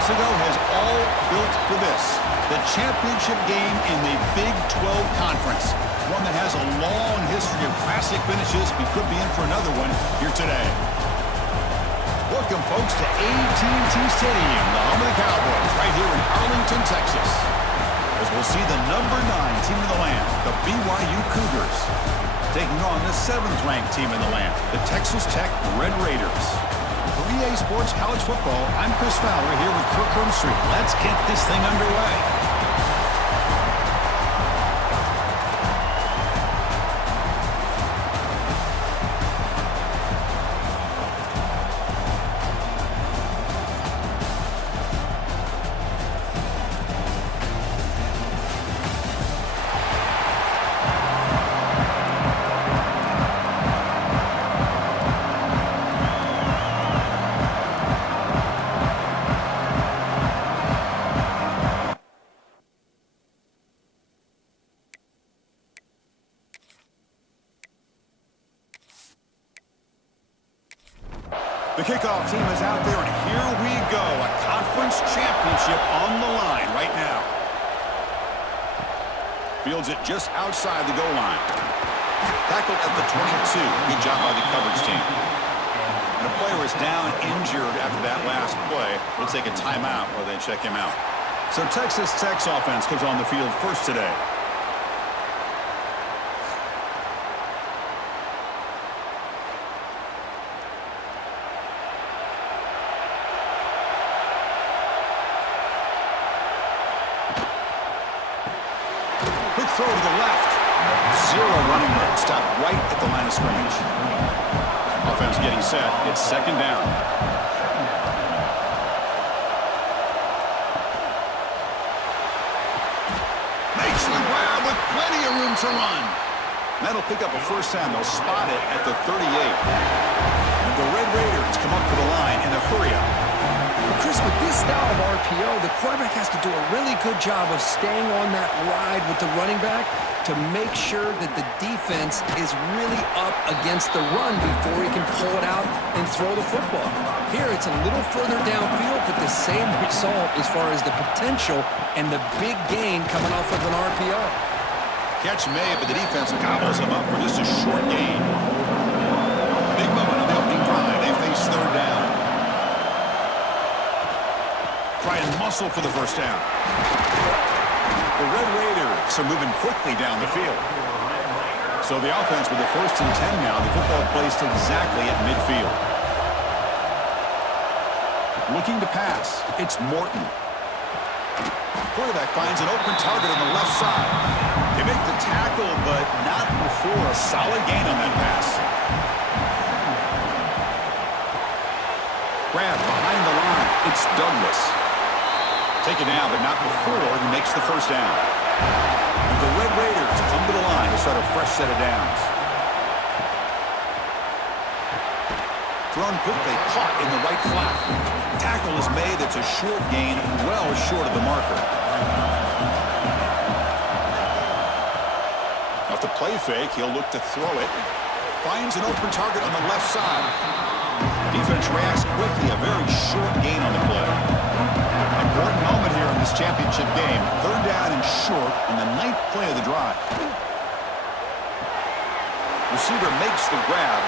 months ago has all built for this. The championship game in the Big 12 Conference. One that has a long history of classic finishes. We could be in for another one here today. Welcome, folks, to AT&T Stadium, the home of the Cowboys, right here in Arlington, Texas. As we'll see the number 9 team in the land, the BYU Cougars, taking on the 7th-ranked team in the land, the Texas Tech Red Raiders. For EA Sports College Football, I'm Chris Fowler here with Kirk Street. Let's get this thing underway. The kickoff team is out there, and here we go. A conference championship on the line right now. Fields it just outside the goal line. Tackled at the 22. Good job by the coverage team. And a player is down injured after that last play. We'll take a timeout while they check him out. So Texas Tech's offense comes on the field first today. Throw to the left. Zero running room. Stop right at the line of scrimmage. Offense getting set. It's second down. Makes the grab with plenty of room to run. That'll pick up a first down. They'll spot it at the 38. And the Red Raiders come up to the line in a hurry-up. Chris, with this style of RPO, the quarterback has to do a really good job of staying on that ride with the running back to make sure that the defense is really up against the run before he can pull it out and throw the football. Here, it's a little further downfield, but the same result as far as the potential and the big gain coming off of an RPO. Catch made, but the defense gobbles him up for just a short gain. Big moment on the opening drive. They face third down. Try and muscle for the first down. The Red Raiders are moving quickly down the field. So the offense with the 1st and 10 now. The football placed exactly at midfield. Looking to pass. It's Morton. Quarterback finds an open target on the left side. They make the tackle, but not before a solid gain on that pass. Grab behind the line. It's Douglas. Taken down, but not before he makes the first down. And the Red Raiders come to the line to start a fresh set of downs. Thrown quickly, caught in the right flat. Tackle is made. It's a short gain, well short of the marker. Off the play fake, he'll look to throw it. Finds an open target on the left side. Defense reacts quickly. A very short gain on the play. Important moment here in this championship game. Third down and short on the 9th play of the drive. Receiver makes the grab.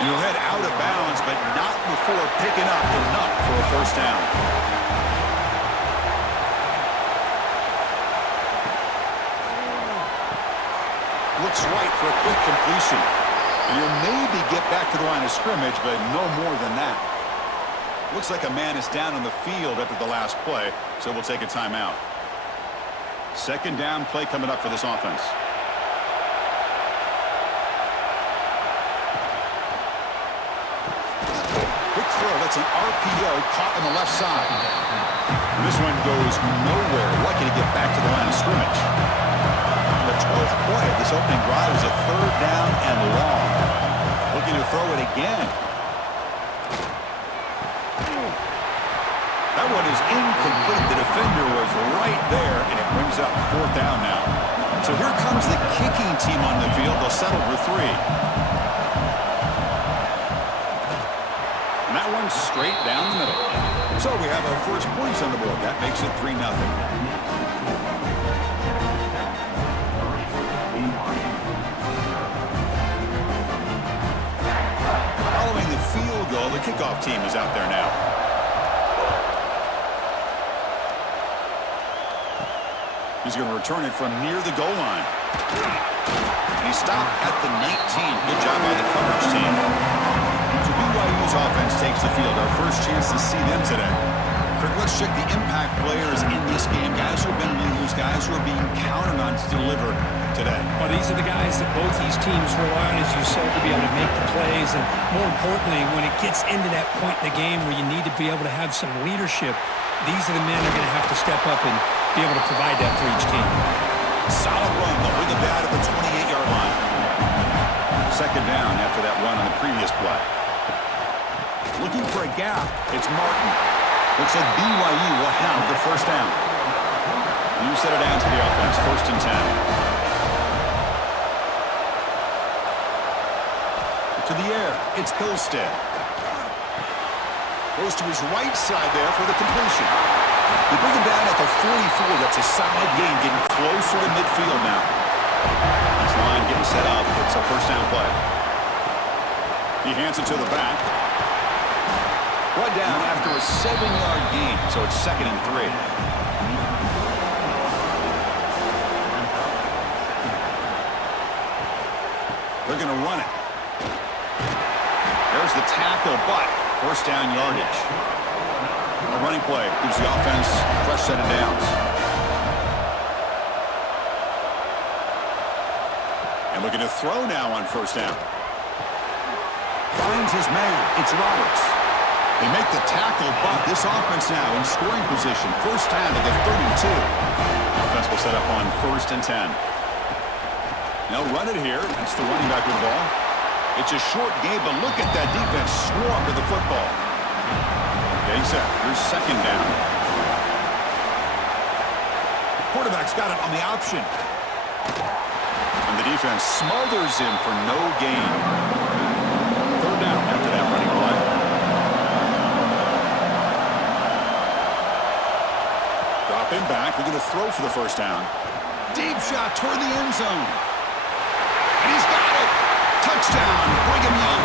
And he'll head out of bounds, but not before picking up enough for a first down. Looks right for a quick completion. And he'll maybe get back to the line of scrimmage, but no more than that. Looks like a man is down on the field after the last play, so we'll take a timeout. Second down play coming up for this offense. Quick throw, that's an RPO caught on the left side. And this one goes nowhere, lucky to get back to the line of scrimmage. The 12th play of this opening drive is a third down and long. Looking to throw it again. That one is incomplete. The defender was right there, and it brings up 4th down now. So here comes the kicking team on the field. They'll settle for 3. And that one's straight down the middle. So we have our first points on the board. That makes it 3-0. Following the field goal, the kickoff team is out there now. He's going to return it from near the goal line. And he stopped at the 19. Good job by the coverage team. So BYU's offense takes the field. Our first chance to see them today. Kirk, let's check the impact players in this game. Guys who have been leaders, guys who are being counted on to deliver today. Well, these are the guys that both these teams rely on, as you said, to be able to make the plays. And more importantly, when it gets into that point in the game where you need to be able to have some leadership, these are the men that are going to have to step up and be able to provide that for each team. Solid run, though, with the bat at the 28-yard line. Second down after that run on the previous play. Looking for a gap. It's Martin. Looks like BYU will have the first down. New set of downs for the offense. 1st and 10. To the air. It's Bilstead. Goes to his right side there for the completion. They bring him down at the 44. That's a solid gain, getting closer to midfield now. This line getting set up. It's a first down play. He hands it to the back. Brought down after a 7-yard gain, so it's 2nd and 3. They're going to run it. There's the tackle, but first down yardage. A running play gives the offense a fresh set of downs. And looking to throw now on first down. Finds his man. It's Roberts. They make the tackle, but this offense now in scoring position. First down to the 32. Offense will set up on 1st and 10. They'll run it here. That's the running back with the ball. It's a short game, but look at that defense swarm to the football. Okay, set. Here's 2nd down. Quarterback's got it on the option. And the defense smothers him for no gain. 3rd down after that running play. Dropping back. We're going to throw for the first down. Deep shot toward the end zone. And he's got it. Touchdown, Brigham Young.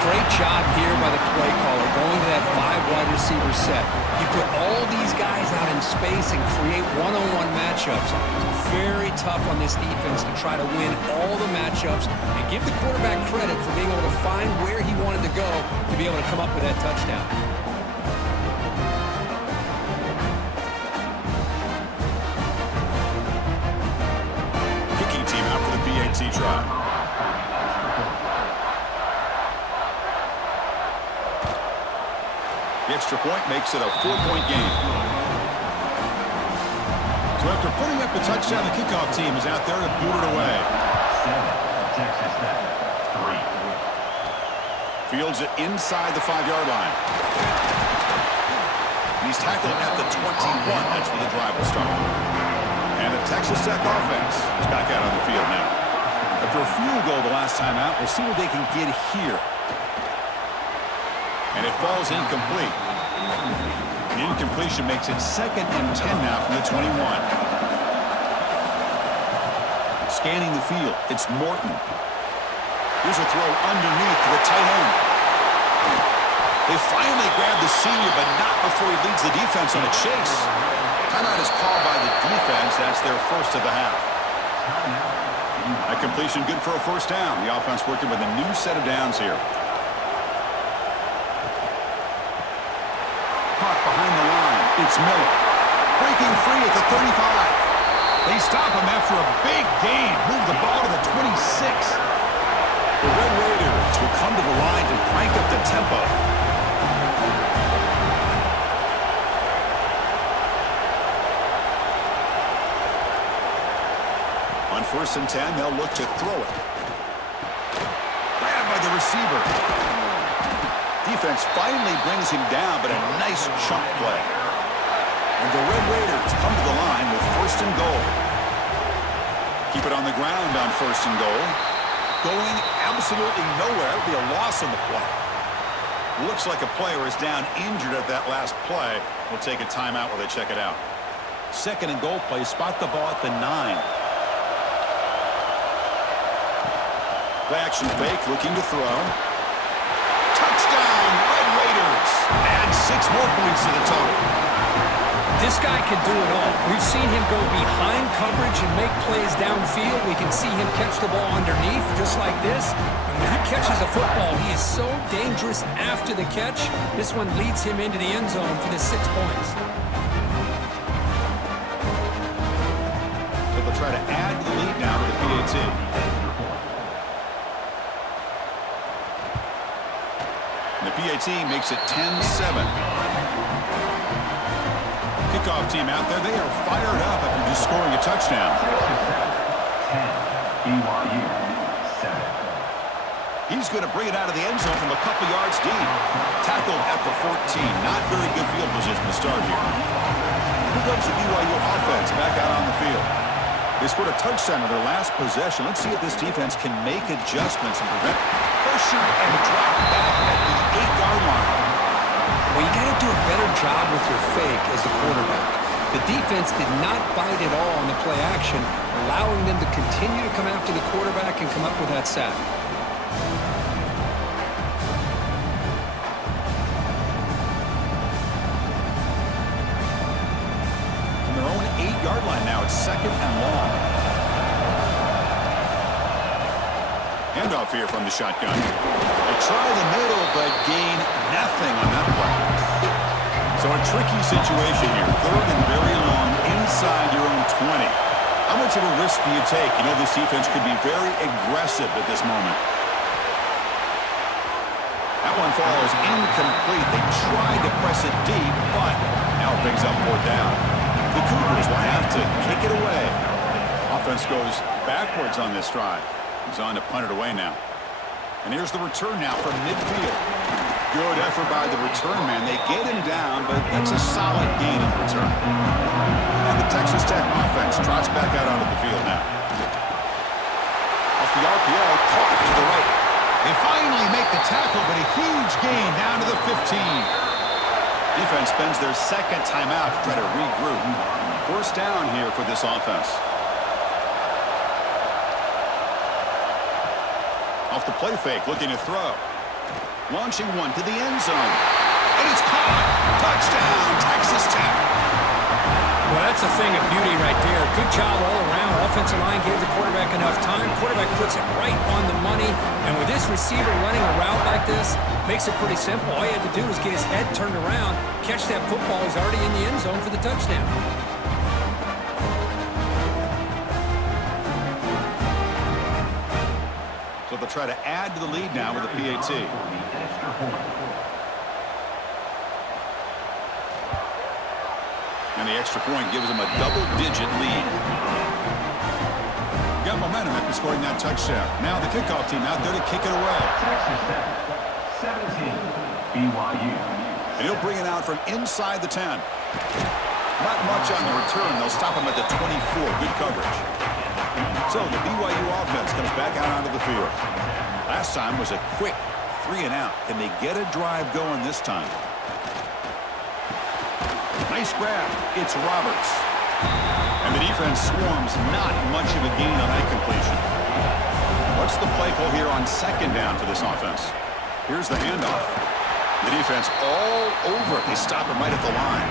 Great job here by the play caller, going to that 5-wide receiver set. You put all these guys out in space and create one-on-one matchups. Very tough on this defense to try to win all the matchups and give the quarterback credit for being able to find where he wanted to go to be able to come up with that touchdown. Kicking team out for the PAT try. The extra point makes it a 4-point game. So after putting up the touchdown, the kickoff team is out there to boot it away. 7, Texas Tech, 3. Fields it inside the 5-yard line. And he's tackled at the 21. That's where the drive will start. And the Texas Tech offense is back out on the field now. After a field goal the last time out, we'll see what they can get here. And it falls incomplete. The incompletion makes it 2nd and 10 now from the 21. Scanning the field, it's Morton. Here's a throw underneath to the tight end. They finally grab the senior, but not before he leads the defense on a chase. Timeout is called by the defense. That's their first of the half. That completion good for a first down. The offense working with a new set of downs here. Behind the line, it's Miller. Breaking free at the 35. They stop him after a big gain. Move the ball to the 26. The Red Raiders will come to the line to crank up the tempo. On 1st and 10, they'll look to throw it. Grabbed by the receiver. Defense finally brings him down, but a nice chunk play. And the Red Raiders come to the line with 1st and goal. Keep it on the ground on 1st and goal. Going absolutely nowhere. It'll be a loss on the play. Looks like a player is down injured at that last play. We'll take a timeout while they check it out. Second and goal play. Spot the ball at the 9. Play action fake, looking to throw. Touchdown, Red Raiders. And 6 more points to the total. This guy can do it all. We've seen him go behind coverage and make plays downfield. We can see him catch the ball underneath just like this. And when he catches a football, he is so dangerous after the catch. This one leads him into the end zone for the 6 points. So they'll try to add to the lead now with the PAT. And the PAT makes it 10-7. Kickoff team out there. They are fired up after just scoring a touchdown. 10, BYU, 7. He's going to bring it out of the end zone from a couple yards deep. Tackled at the 14. Not very good field position to start here. Here comes the BYU offense back out on the field. They scored a touchdown on their last possession. Let's see if this defense can make adjustments and prevent pressure and drop back at the 8-yard line. Well, you got to do a better job with your fake as the quarterback. The defense did not bite at all on the play action, allowing them to continue to come after the quarterback and come up with that sack. From their own 8-yard line now, it's 2nd and long. Handoff here from the shotgun. They try the middle, but gain nothing on that play. So a tricky situation here. 3rd and very long inside your own 20. How much of a risk do you take? You know this defense could be very aggressive at this moment. That one falls incomplete. They tried to press it deep, but now it brings up 4th down. The Cougars will have to kick it away. Offense goes backwards on this drive. He's on to punt it away now. And here's the return now from midfield. Good effort by the return man. They get him down, but that's a solid gain in return. And the Texas Tech offense trots back out onto the field now. Off the RPO, caught to the right. They finally make the tackle, but a huge gain down to the 15. Defense spends their 2nd timeout to try to regroup. 1st down here for this offense. Off the play fake, looking to throw. Launching one to the end zone. And it's caught. Touchdown, Texas Tech. Well, that's a thing of beauty right there. Good job all around. Offensive line gave the quarterback enough time. Quarterback puts it right on the money. And with this receiver running a route like this, makes it pretty simple. All you had to do was get his head turned around, catch that football. He's already in the end zone for the touchdown. So they'll try to add to the lead now with a PAT. And the extra point gives them a double-digit lead. Got momentum after scoring that touchdown. Now the kickoff team out there to kick it away. Texas Tech, 17, BYU. And he'll bring it out from inside the 10. Not much on the return. They'll stop him at the 24. Good coverage. So the BYU offense comes back out onto the field. Last time was a quick 3 and out. Can they get a drive going this time? Nice grab. It's Roberts. And the defense swarms. Not much of a gain on that completion. What's the play call here on 2nd down for this offense? Here's the handoff. The defense all over it. They stop him right at the line.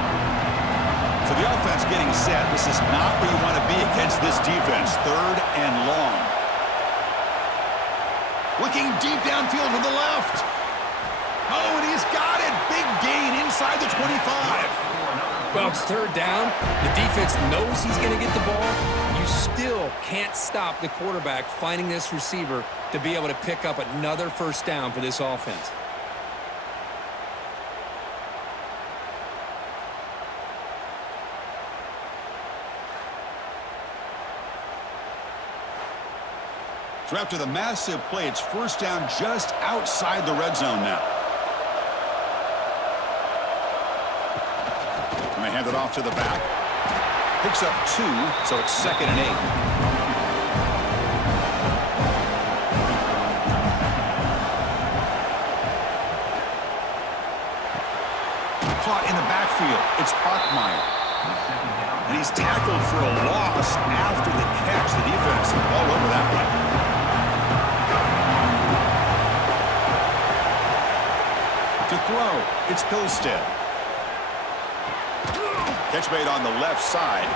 So the offense getting set. This is not where you want to be against this defense. 3rd and long. Looking deep downfield to the left. Oh, and he's got it. Big gain inside the 25. Well, it's 3rd down. The defense knows he's going to get the ball. You still can't stop the quarterback finding this receiver to be able to pick up another 1st down for this offense. So after the massive play, it's 1st down just outside the red zone now. And they hand it off to the back. Picks up 2, so it's 2nd and 8. Caught in the backfield. It's Bachmeier. And he's tackled for a loss after the catch. The defense all over that one. To throw, it's Pilstead. Catch made on the left side.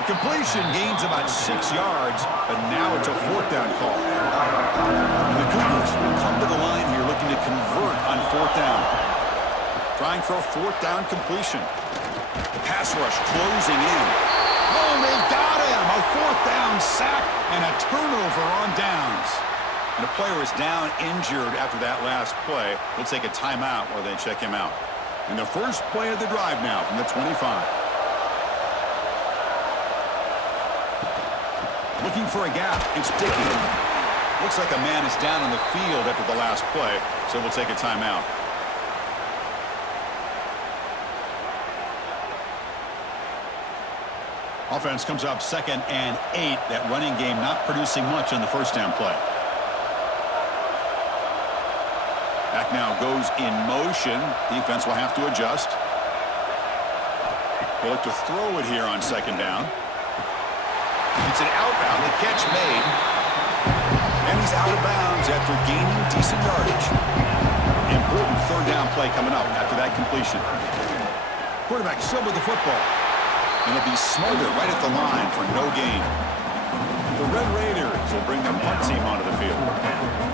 The completion gains about 6 yards, but now it's a 4th down call. And the Cougars will come to the line here looking to convert on 4th down. Trying for a 4th down completion. The pass rush closing in. Oh, they've got him! A 4th down sack and a turnover on downs. And a player is down injured after that last play. We'll take a timeout while they check him out. And the first play of the drive now from the 25. Looking for a gap. It's Dickey. Looks like a man is down on the field after the last play, so we'll take a timeout. Offense comes up 2nd and 8. That running game not producing much on the 1st down play. Back now goes in motion. Defense will have to adjust. They look to throw it here on 2nd down. It's an outbound. The catch made. And he's out of bounds after gaining decent yardage. Important 3rd down play coming up after that completion. Quarterback still with the football. And it'll be smothered right at the line for no gain. The Red Raiders will bring their punt team onto the field.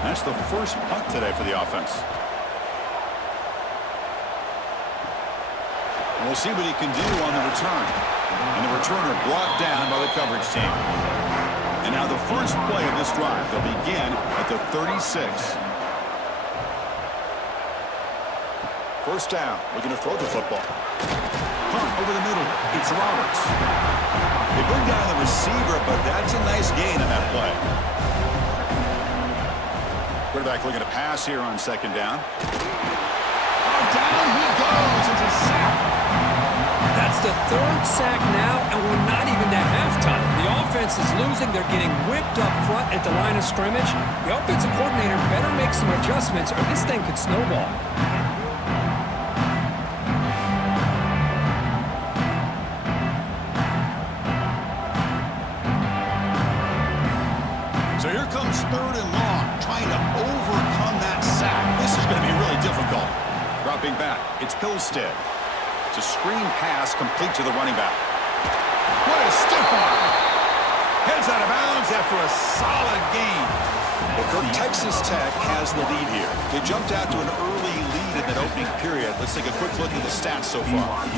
That's the first punt today for the offense. And we'll see what he can do on the return. And the returner brought down by the coverage team. And now the first play of this drive. They'll begin at the 36. 1st down. Looking to throw the football. Punt over the middle. It's Roberts. They bring down the receiver, but that's a nice gain on that play. Quarterback looking to pass here on 2nd down. Oh, down he goes. It's a sack. That's the 3rd sack now, and we're not even to halftime. The offense is losing. They're getting whipped up front at the line of scrimmage. The offensive coordinator better make some adjustments, or this thing could snowball. So here comes 3rd and long, trying to overcome that sack. This is going to be really difficult. Dropping back, it's Pilstead. It's a screen pass complete to the running back. What a stiff arm. Heads out of bounds after a solid gain. Well, Texas Tech has the lead here. They jumped out to an early lead in that opening period. Let's take a quick look at the stats so far.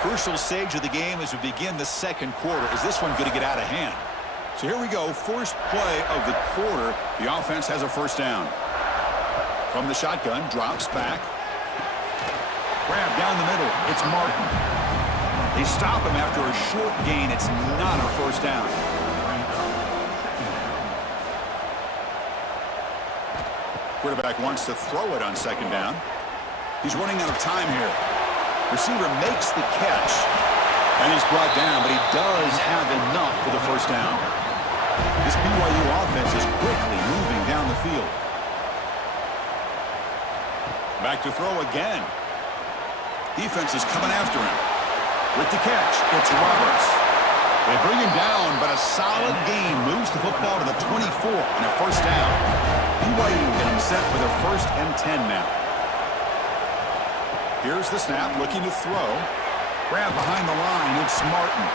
Crucial stage of the game as we begin the 2nd quarter. Is this one going to get out of hand? So here we go. First play of the quarter. The offense has a 1st down. From the shotgun, drops back. Grab down the middle. It's Martin. They stop him after a short gain. It's not a 1st down. Quarterback wants to throw it on 2nd down. He's running out of time here. Receiver makes the catch, and he's brought down, but he does have enough for the 1st down. This BYU offense is quickly moving down the field. Back to throw again. Defense is coming after him. With the catch, it's Roberts. They bring him down, but a solid gain moves the football to the 24 and a 1st down. BYU getting set with a 1st and 10 now. Here's the snap, looking to throw. Grab behind the line, it's Martin.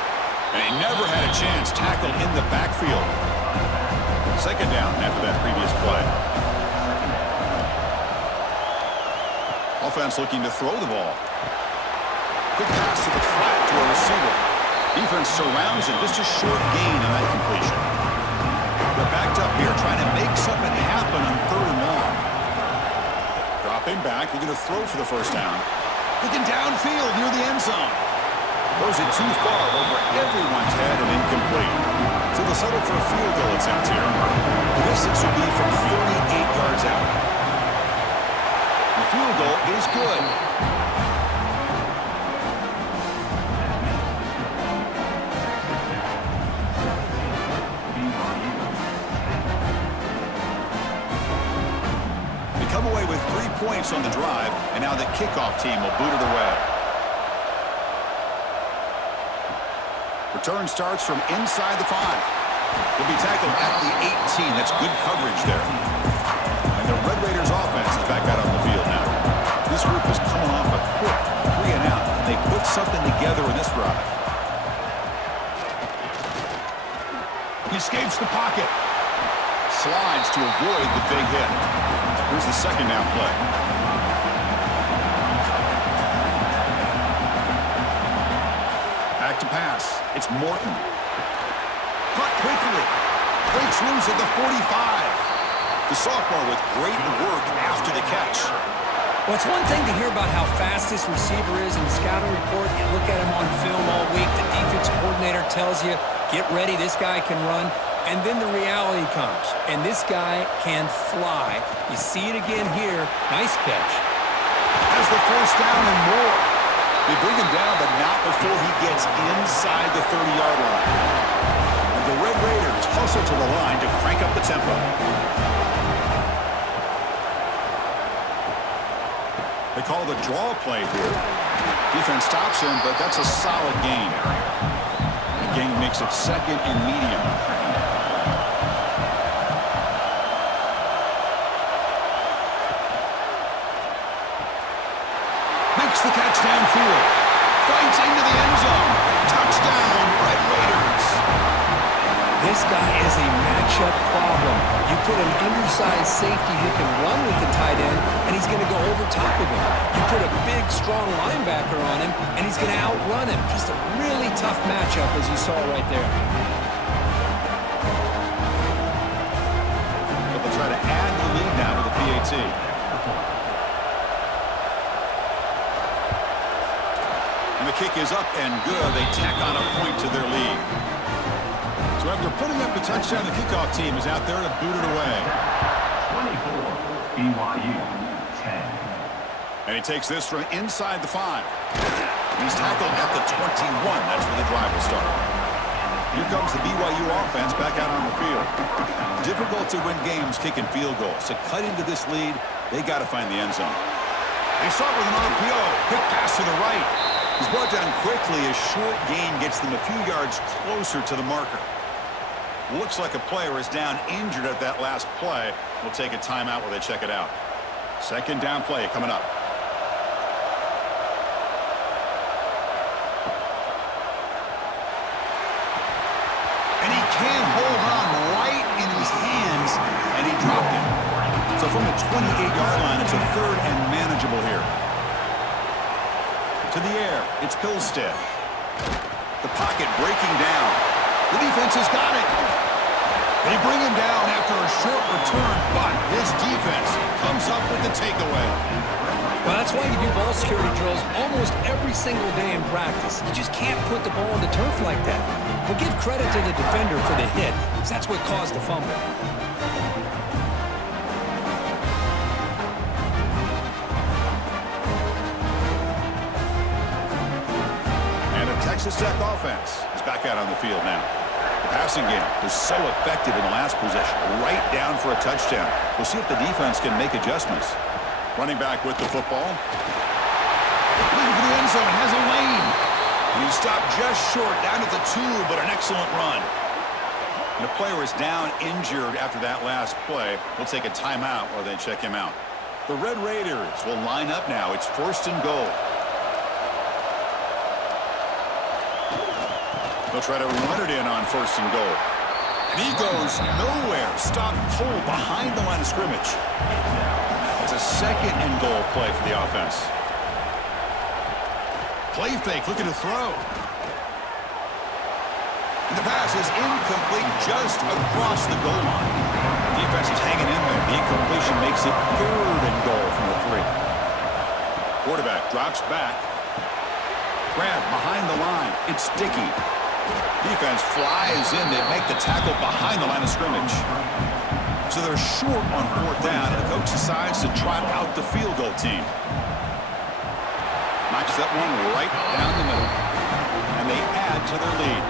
And he never had a chance, tackled in the backfield. 2nd down after that previous play. Offense looking to throw the ball. Quick pass to the flat to a receiver. Defense surrounds him, just a short gain on that completion. They're backed up here, trying to make something happen on 3rd and long. Dropping back, looking to throw for the 1st down. Looking downfield near the end zone. Throws it too far over everyone's head and incomplete. So they'll settle for a field goal attempt here. The distance will be from 38 yards out. The field goal is good. points on the drive, and now the kickoff team will boot it away. Return starts from inside the 5. He'll be tackled at the 18. That's good coverage there. And the Red Raiders offense is back out on the field now. This group is coming off a quick 3-and-out. They put something together in this drive. He escapes the pocket. Slides to avoid the big hit. Here's the second down play. Back to pass. It's Morton. Caught quickly. Breaks loose at the 45. The sophomore with great work after the catch. Well, it's one thing to hear about how fast this receiver is in the scouting report. You look at him on film all week. The defense coordinator tells you, get ready, this guy can run. And then the reality comes, and this guy can fly. You see it again here. Nice catch. Has the first down and more. They bring him down, but not before he gets inside the 30-yard line. And the Red Raiders hustle to the line to crank up the tempo. They call the draw play here. Defense stops him, but that's a solid gain. The gain makes it second and medium. Makes the catch downfield. Fights into the end zone. Touchdown, Red Raiders. This guy is a matchup problem. You put an undersized safety who can run with the tight end, and he's going to go over top of him. You put a big, strong linebacker on him, and he's going to outrun him. Just a really tough matchup, as you saw right there. But they'll try to add the lead now with the PAT. And the kick is up and good. They tack on a point to their lead. So after putting up the touchdown, the kickoff team is out there to boot it away. 24, BYU, 10. And he takes this from inside the 5. He's tackled at the 21. That's where the drive will start. Here comes the BYU offense back out on the field. Difficult to win games kicking field goals. To cut into this lead, they got to find the end zone. They start with an RPO. Quick pass to the right. He's brought down quickly. A short gain gets them a few yards closer to the marker. Looks like a player is down injured at that last play. We'll take a timeout while they check it out. Second down play coming up. And he can hold on right in his hands, and he dropped it. So from the 28-yard line, it's a third and manageable here. To the air, it's Pilstead. The pocket breaking down. The defense has got it. They bring him down after a short return, but this defense comes up with the takeaway. Well, that's why you do ball security drills almost every single day in practice. You just can't put the ball on the turf like that. But give credit to the defender for the hit, because that's what caused the fumble. And the Texas Tech offense is back out on the field now. The passing game was so effective in the last possession, right down for a touchdown. We'll see if the defense can make adjustments. Running back with the football. Looking for the end zone, has a lane. And he stopped just short, down at the 2, but an excellent run. And the player is down injured after that last play. We'll take a timeout while they check him out. The Red Raiders will line up now. It's first and goal. They'll try to run it in on first and goal. And he goes nowhere. Stopped cold behind the line of scrimmage. It's a second and goal play for the offense. Play fake, looking to throw. And the pass is incomplete just across the goal line. The defense is hanging in there. The incompletion makes it third and goal from the 3. Quarterback drops back. Grab behind the line. It's Dickey. Defense flies in to make the tackle behind the line of scrimmage. So they're short on fourth down, and the coach decides to try out the field goal team. Knocks that one right down the middle. And they add to their lead.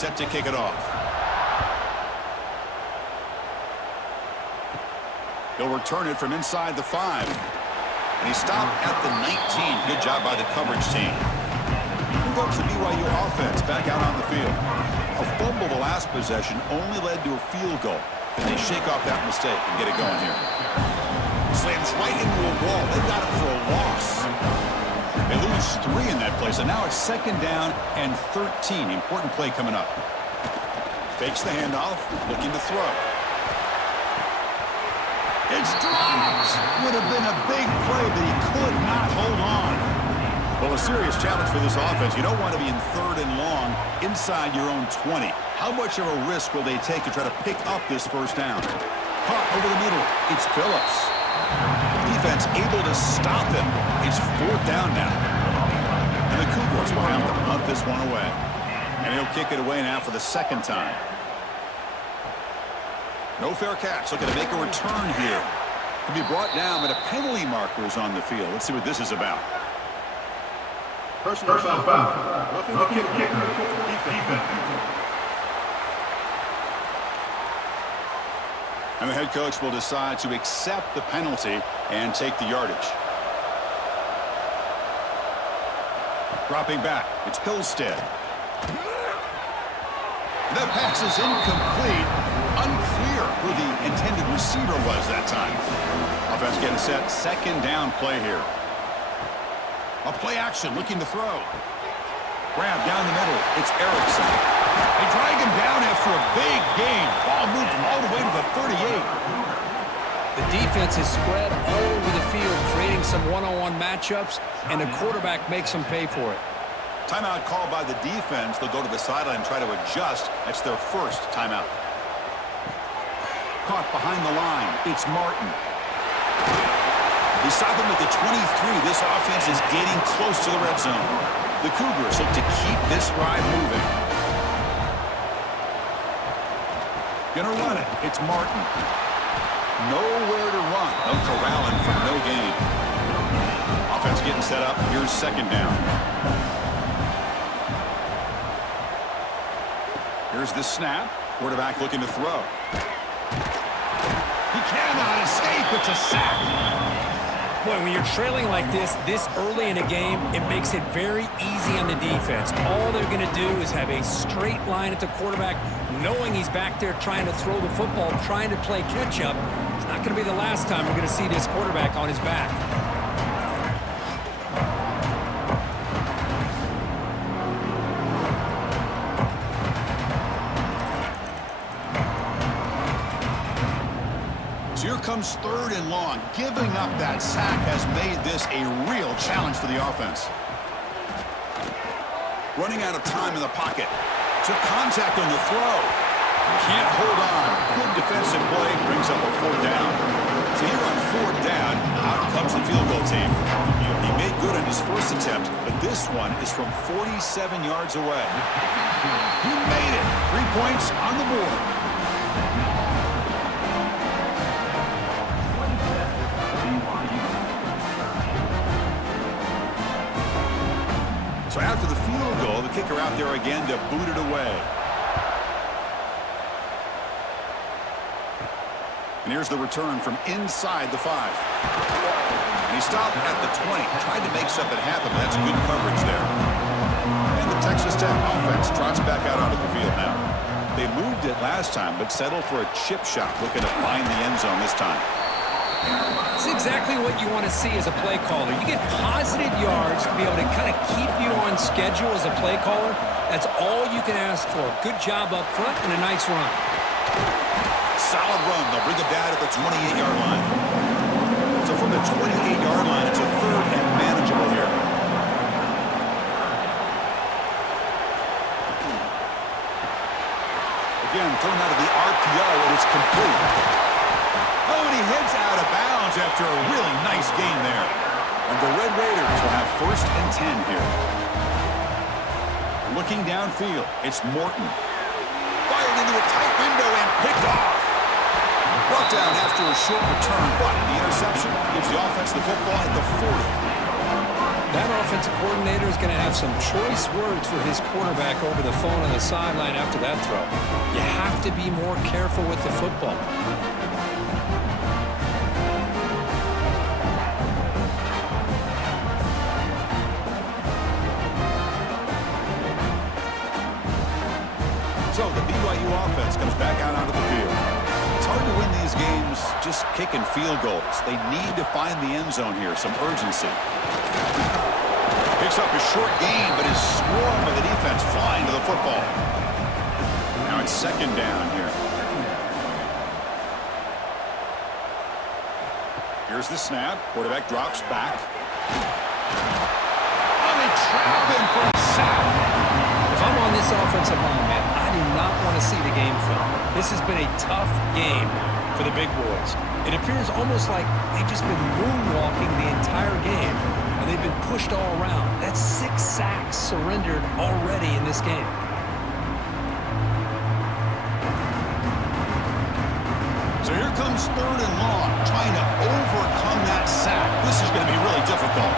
set to kick it off. He'll return it from inside the 5. And he stopped at the 19. Good job by the coverage team. Here goes the BYU offense back out on the field. A fumble the last possession only led to a field goal. Can they shake off that mistake and get it going here? Slams right into a wall. They got it for a loss. They lose 3 in that play, so now it's 2nd down and 13. Important play coming up. Takes the handoff, looking to throw. It's dropped. Would have been a big play, but he could not hold on. Well, a serious challenge for this offense. You don't want to be in 3rd and long inside your own 20. How much of a risk will they take to try to pick up this 1st down? Caught over the middle. It's Phillips. Defense able to stop him. It's 4th down now. And the Cougars will have to punt this one away. And he'll kick it away now for the 2nd time. No fair catch. Looking to make a return here. To be brought down, but a penalty marker is on the field. Let's see what this is about. Personal foul. Looking to kick kicker. Defense. And the head coach will decide to accept the penalty and take the yardage. Dropping back, it's Hillstead. The pass is incomplete. Unclear who the intended receiver was that time. Offense getting set, 2nd down play here. A play action, looking to throw. Grab down the middle, it's Erickson. They drag him down after a big gain. Ball moved all the way to the 38. The defense is spread all over the field, creating some one-on-one matchups, and the quarterback makes them pay for it. Timeout called by the defense. They'll go to the sideline and try to adjust. That's their 1st timeout. Caught behind the line. It's Martin. They stop him at the 23. This offense is getting close to the red zone. The Cougars look to keep this drive moving. Gonna run it. It's Martin. Nowhere to run. They'll corral him for no gain. Offense getting set up. Here's 2nd down. Here's the snap. Quarterback looking to throw. He cannot escape. It's a sack. Boy, when you're trailing like this early in a game, it makes it very easy on the defense. All they're going to do is have a straight line at the quarterback, knowing he's back there trying to throw the football, trying to play catch-up. It's not going to be the last time we're going to see this quarterback on his back. Here comes 3rd and long. Giving up that sack has made this a real challenge for the offense. Running out of time in the pocket. Took contact on the throw. Can't hold on. Good defensive play. Brings up a 4th down. So here on 4th down, out comes the field goal team. He made good on his 1st attempt, but this one is from 47 yards away. He made it. 3 points on the board. So after the field goal, the kicker out there again to boot it away. And here's the return from inside the 5. And he stopped at the 20. Tried to make something happen, but that's good coverage there. And the Texas Tech offense trots back out onto the field now. They moved it last time, but settled for a chip shot, looking to find the end zone this time. It's exactly what you want to see as a play caller. You get positive yards to be able to kind of keep you on schedule as a play caller. That's all you can ask for. Good job up front and a nice run. Solid run. They'll bring it down at the 28-yard line. So from the 28-yard line, it's a 3rd and manageable here. Again, thrown out of the RPO, and it's complete. Oh, and he heads out of bounds after a really nice gain there. And the Red Raiders will have 1st and 10 here. Looking downfield, it's Morton. Fired into a tight window and picked off. Brought down after a short return, but the interception gives the offense the football at the 40. That offensive coordinator is going to have some choice words for his quarterback over the phone on the sideline after that throw. You have to be more careful with the football. So the BYU offense comes back out onto the field. It's hard to win these games just kicking field goals. They need to find the end zone here, some urgency. Picks up a short gain, but is swarmed by the defense flying to the football. Now it's second down here. Here's the snap. Quarterback drops back. Oh, they trap him for a sack. If I'm on this offensive line, man, I do not want to see the game film. This has been a tough game for the big boys. It appears almost like they've just been moonwalking the entire game, and they've been pushed all around. That's 6 sacks surrendered already in this game. So here comes third and long, trying to overcome that sack. This is going to be really difficult.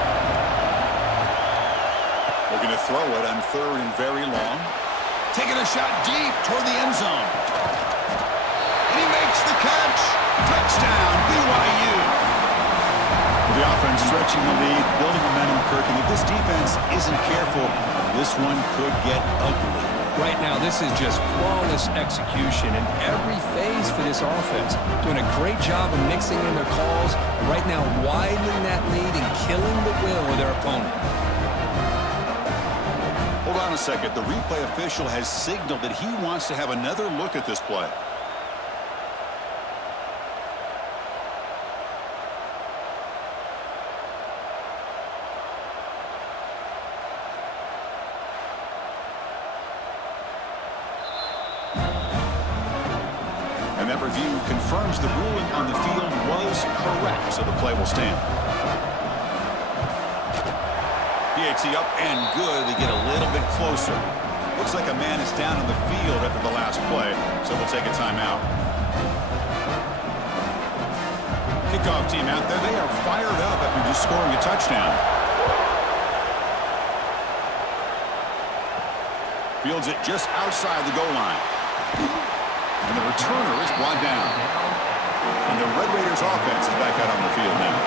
Looking to throw it on third and very long. Taking a shot deep toward the end zone. And he makes the catch. Touchdown, BYU. The offense stretching the lead, building momentum, Kirk. And if this defense isn't careful, this one could get ugly. Right now, this is just flawless execution in every phase for this offense. Doing a great job of mixing in their calls. Right now, widening that lead and killing the will of their opponent. Hold on a second. The replay official has signaled that he wants to have another look at this play. And that review confirms the ruling on the field was correct, so the play will stand. PAT up and good. They get a little bit closer. Looks like a man is down on the field after the last play, so we'll take a timeout. Kickoff team out there. They are fired up after just scoring a touchdown. Fields it just outside the goal line. And the returner is brought down. And the Red Raiders offense is back out on the field now.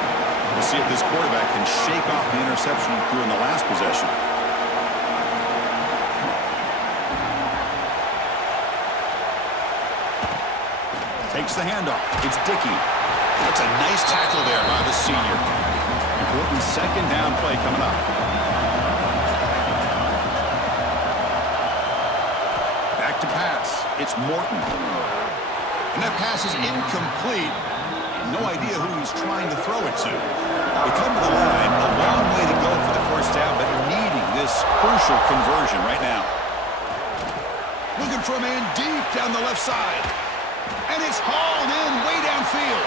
We'll see if this quarterback can shake off the interception he threw in the last possession. Takes the handoff. It's Dickey. That's a nice tackle there by the senior. Important second down play coming up. Back to pass. It's Morton. And that pass is incomplete. No idea who he's trying to throw it to. They come to the line, a long way to go for the first down, but needing this crucial conversion right now. Looking for a man deep down the left side. And it's hauled in way downfield.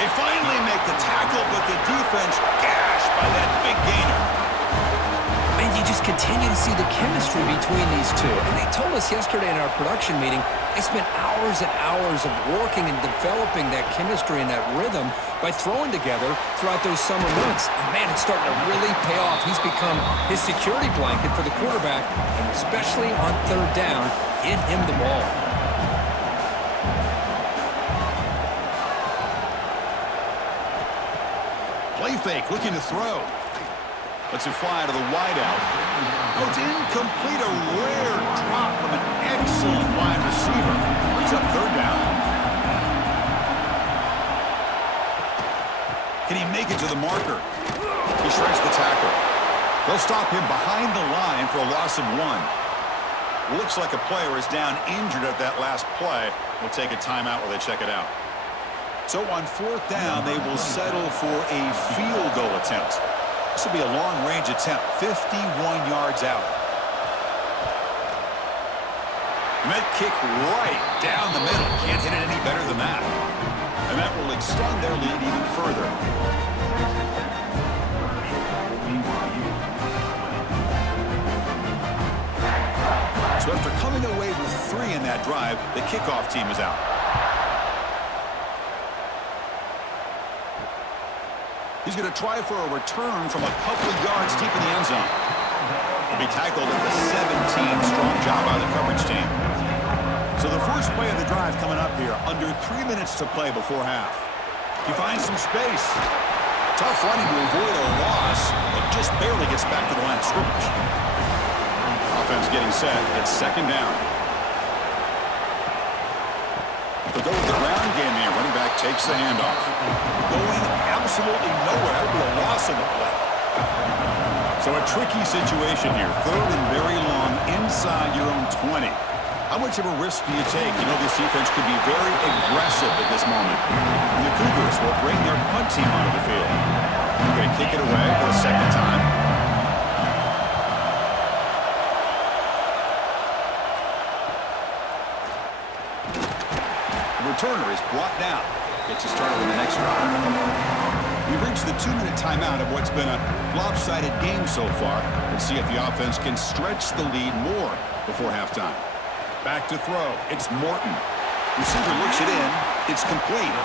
They finally make the tackle, but the defense gashed by that big gainer. And you just continue to see the chemistry between these two. And they told us yesterday in our production meeting, they spent hours and hours of working and developing that chemistry and that rhythm by throwing together throughout those summer months. And man, it's starting to really pay off. He's become his security blanket for the quarterback, and especially on third down, get him the ball. Play fake, looking to throw. Lets it fly to the wideout. Oh, it's incomplete. A rare drop from an excellent wide receiver. Brings up third down. Can he make it to the marker? He shreds the tackle. They'll stop him behind the line for a loss of 1. Looks like a player is down injured at that last play. We'll take a timeout while they check it out. So on fourth down, they will settle for a field goal attempt. This will be a long-range attempt, 51 yards out. And that kick right down the middle. Can't hit it any better than that. And that will extend their lead even further. So after coming away with 3 in that drive, the kickoff team is out. He's going to try for a return from a couple of yards deep in the end zone. He'll be tackled at the 17. Strong job by the coverage team. So the first play of the drive coming up here. Under 3 minutes to play before half. He finds some space. Tough running to avoid a loss, but just barely gets back to the line of scrimmage. Offense getting set. It's second down. To go with the ground game here, running back takes the handoff. Going absolutely nowhere. That would be a loss in the play. So a tricky situation here. Third and very long inside your own 20. How much of a risk do you take? You know this defense could be very aggressive at this moment. And the Cougars will bring their punt team onto the field. They're going to kick it away for the second time. The returner is brought down. Gets us started with the next drive. We've reached the 2-minute timeout of what's been a lopsided game so far. Let's see if the offense can stretch the lead more before halftime. Back to throw. It's Morton. Receiver looks it in. It's complete.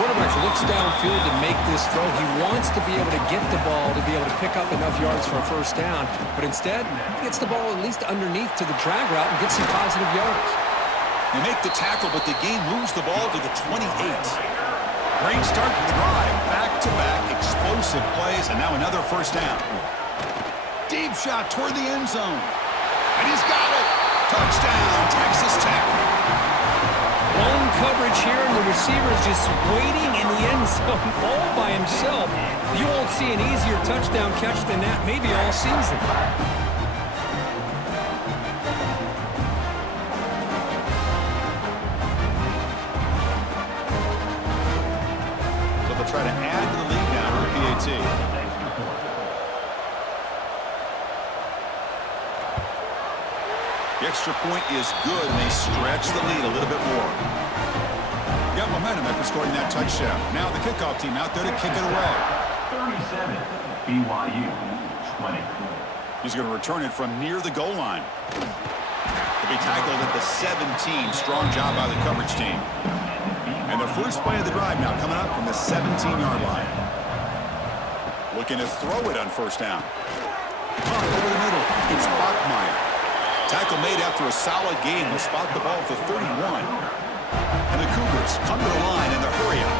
Quarterback looks downfield to make this throw. He wants to be able to get the ball to be able to pick up enough yards for a first down. But instead, he gets the ball at least underneath to the drag route and gets some positive yards. They make the tackle, but the game moves the ball to the 28. Great start to the drive. Back-to-back explosive plays, and now another first down. Deep shot toward the end zone. And he's got it. Touchdown, Texas Tech. Blown coverage here, and the receiver is just waiting in the end zone all by himself. You won't see an easier touchdown catch than that maybe all season. So they'll try to add to the lead now for PAT. The extra point is good, and they stretch the lead a little bit more. Got momentum after scoring that touchdown. Now the kickoff team out there to kick it away. 37, BYU, 20. He's going to return it from near the goal line. He'll be tackled at the 17. Strong job by the coverage team. And the first play of the drive now coming up from the 17-yard line. Looking to throw it on first down. Over the middle. It's Bachmeier. Tackle made after a solid game. Will spot the ball for 31. And the Cougars come to the line in the hurry-up.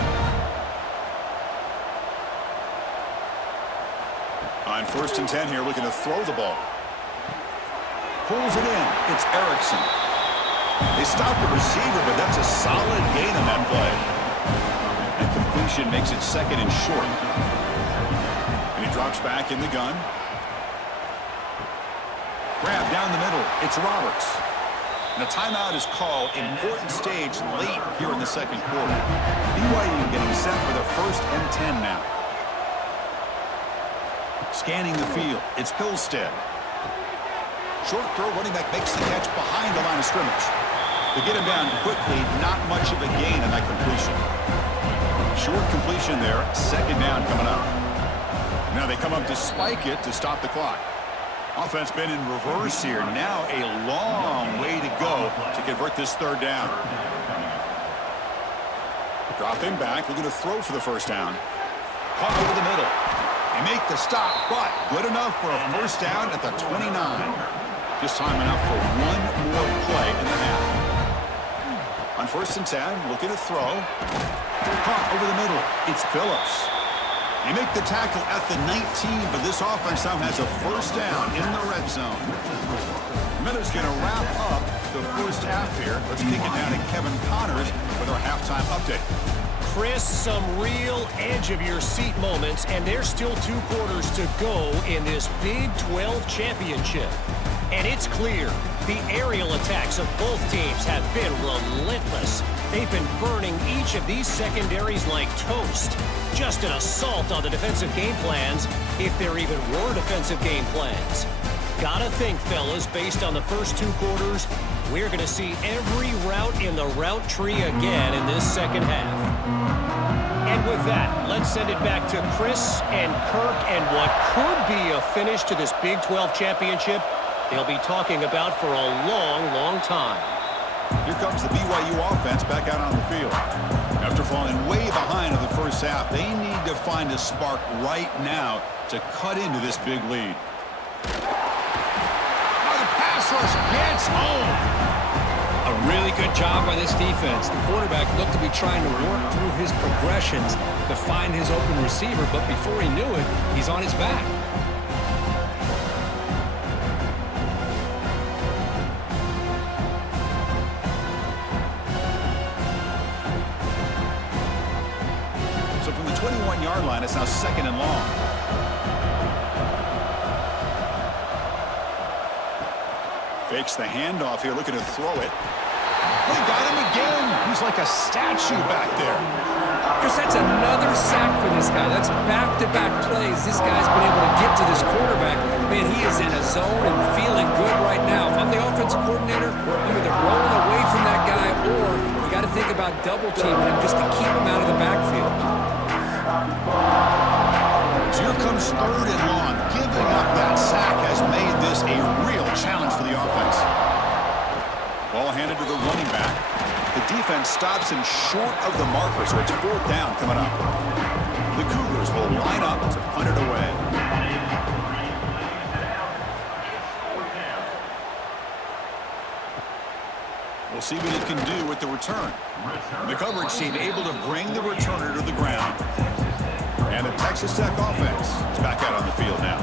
On first and 10 here, looking to throw the ball. Pulls it in. It's Erickson. They stop the receiver, but that's a solid gain on that play. And completion makes it second and short. And he drops back in the gun. Grab down the middle. It's Roberts. And a timeout is called. Important stage late here in the second quarter. BYU getting set for the first and 10 now. Scanning the field. It's Hillstead. Short throw. Running back makes the catch behind the line of scrimmage. To get him down quickly, not much of a gain on that completion. Short completion there. Second down coming up. Now they come up to spike it to stop the clock. Offense been in reverse here. Now a long way to go to convert this third down. Dropping back, looking to throw for the first down. Caught over the middle. They make the stop, but good enough for a first down at the 29. Just time enough for one more play in the half. On first and 10, looking to throw. Caught over the middle. It's Phillips. They make the tackle at the 19, but this offense now has a first down in the red zone. Miller's going to wrap up the first half here. Let's kick it down to Kevin Connors with our halftime update. Chris, some real edge-of-your-seat moments, and there's still 2 quarters to go in this Big 12 championship. And it's clear the aerial attacks of both teams have been relentless. They've been burning each of these secondaries like toast. Just an assault on the defensive game plans, if there even were defensive game plans. Gotta think, fellas, based on the first 2 quarters, we're going to see every route in the route tree again in this second half. And with that, let's send it back to Chris and Kirk and what could be a finish to this Big 12 championship they'll be talking about for a long, long time. Here comes the BYU offense back out on the field. After falling way behind in the first first half. They need to find a spark right now to cut into this big lead. Oh, the pass rush gets home. A really good job by this defense. The quarterback looked to be trying to work through his progressions to find his open receiver, but before he knew it, he's on his back. So from the 21-yard line, it's now 2nd and long. Fakes the handoff here, looking to throw it. They got him again. He's like a statue back there. Chris, that's another sack for this guy. That's back-to-back plays. This guy's been able to get to this quarterback. Man, he is in a zone and feeling good right now. If I'm the offensive coordinator, I'm either rolling away from that guy or you got to think about double-teaming him just to keep him out of the backfield. So here comes 3rd and long. Giving up that sack has made this a real challenge for the offense. Ball handed to the running back. The defense stops him short of the marker, so it's 4th down coming up. The Cougars will line up to punt it away. We'll see what he can do with the return. The coverage team able to bring the returner to the ground. And the Texas Tech offense is back out on the field now.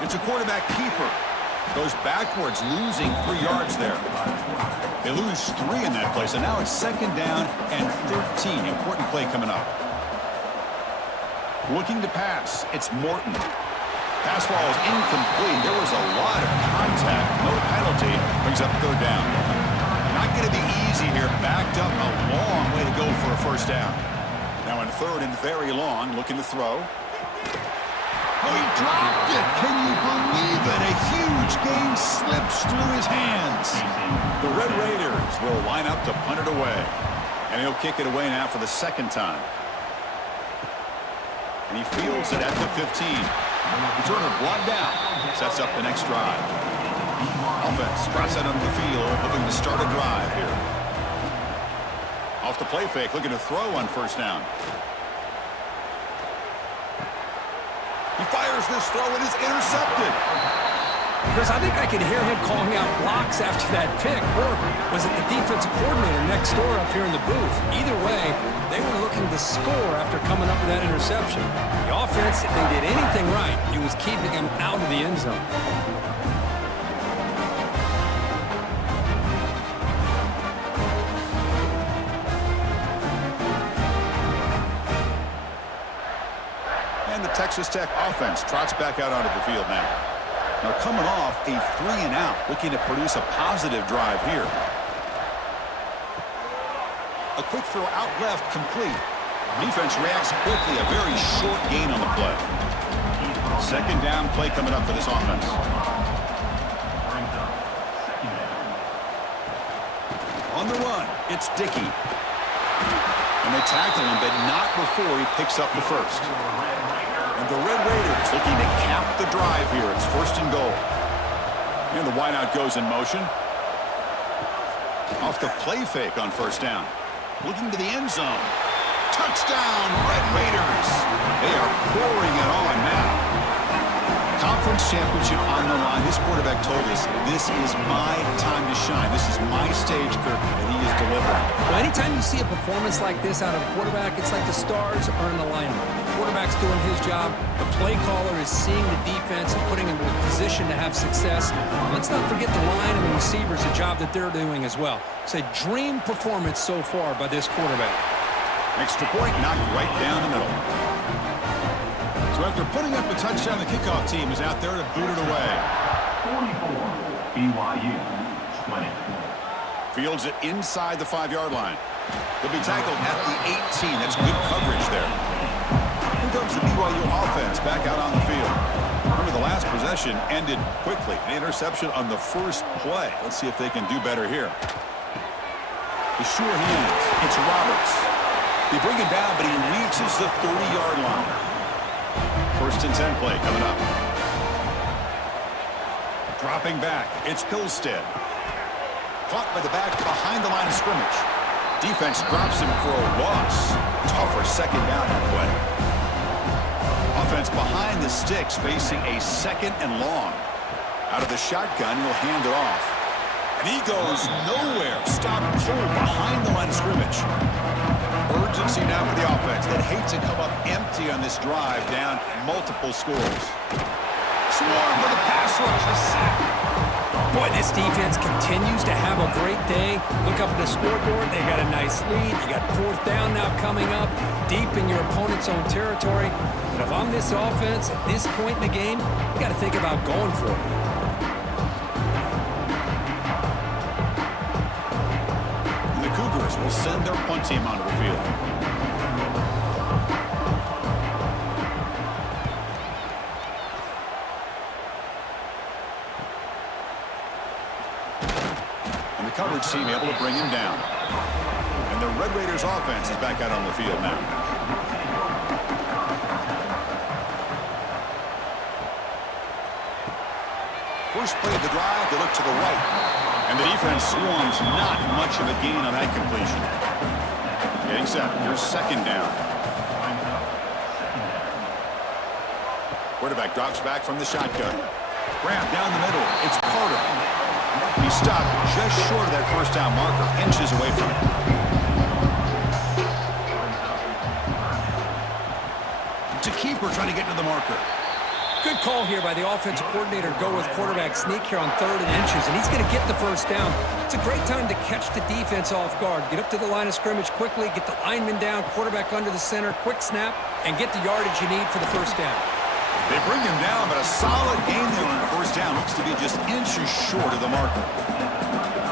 It's a quarterback keeper. Goes backwards, losing 3 yards there. They lose 3 in that play, so now it's 2nd down and 13. Important play coming up. Looking to pass. It's Morton. Pass ball is incomplete. There was a lot of contact. No penalty. Brings up 3rd down. Not going to be easy here. Backed up a long way to go for a 1st down. Now in 3rd and very long, looking to throw. Oh, he dropped it. Can you believe it? A huge gain slips through his hands. The Red Raiders will line up to punt it away. And he'll kick it away now for the 2nd time. And he fields it at the 15. Returner blocked down. Sets up the next drive. Offense drops that onto the field, looking to start a drive here. Off the play fake, looking to throw on 1st down. He fires this throw, it is intercepted. Chris, I think I could hear him calling out blocks after that pick. Or was it the defensive coordinator next door up here in the booth? Either way, they were looking to score after coming up with that interception. The offense, if they did anything right, it was keeping him out of the end zone. And the Texas Tech offense trots back out onto the field now. Now coming off a 3-and-out, looking to produce a positive drive here. A quick throw out left, complete. Defense reacts quickly, a very short gain on the play. 2nd down play coming up for this offense. On the run, it's Dickey. And they tackle him, but not before he picks up the 1st. And the Red Raiders looking to cap the drive here. It's 1st and goal. And the wideout goes in motion. Off the play fake on 1st down. Looking to the end zone. Touchdown, Red Raiders. They are pouring it on now. Conference championship on the line. This quarterback told us, this is my time to shine. This is my stage, Kirk, and he is delivering. Well, anytime you see a performance like this out of a quarterback, it's like the stars are in alignment. The quarterback's doing his job. The play caller is seeing the defense and putting him in a position to have success. Let's not forget the line and the receivers, the job that they're doing as well. It's a dream performance so far by this quarterback. Extra point knocked right down the middle. So after putting up a touchdown, the kickoff team is out there to boot it away. 44, BYU, 20. Fields it inside the 5-yard line. They'll be tackled at the 18. That's good coverage there. Here comes the BYU offense back out on the field. Remember, the last possession ended quickly. An interception on the 1st play. Let's see if they can do better here. The sure hands. It's Roberts. They bring him down, but he reaches the 30-yard line. 1st and 10 play coming up. Dropping back, it's Hillstead. Caught by the back behind the line of scrimmage. Defense drops him for a loss. Tougher second down play. Offense behind the sticks facing a second and long. Out of the shotgun, he'll hand it off. And he goes nowhere. Stop cold behind the line of scrimmage. Urgency now for the offense that hate to come up empty on this drive, down multiple scores. Swarm with a pass rush, a sack. Boy, this defense continues to have a great day. Look up at the scoreboard. They got a nice lead. You got fourth down now coming up, deep in your opponent's own territory. But if I'm this offense at this point in the game, you got to think about going for it. And the Cougars will send their punt team onto the field. Coverage team able to bring him down. And the Red Raiders offense is back out on the field now. First play of the drive, they look to the right. And the defense swarms, not much of a gain on that completion. Getting set, here's second down. Quarterback drops back from the shotgun. Grab down the middle, it's Carter. He stopped just short of that first down marker, inches away from it. To keeper trying to get to the marker. Good call here by the offensive coordinator to go with quarterback sneak here on 3rd and inches, and he's going to get the first down. It's a great time to catch the defense off guard. Get up to the line of scrimmage quickly, get the lineman down, quarterback under the center, quick snap, and get the yardage you need for the first down. They bring him down, but a solid gain there on the first down. Looks to be just inches short of the marker.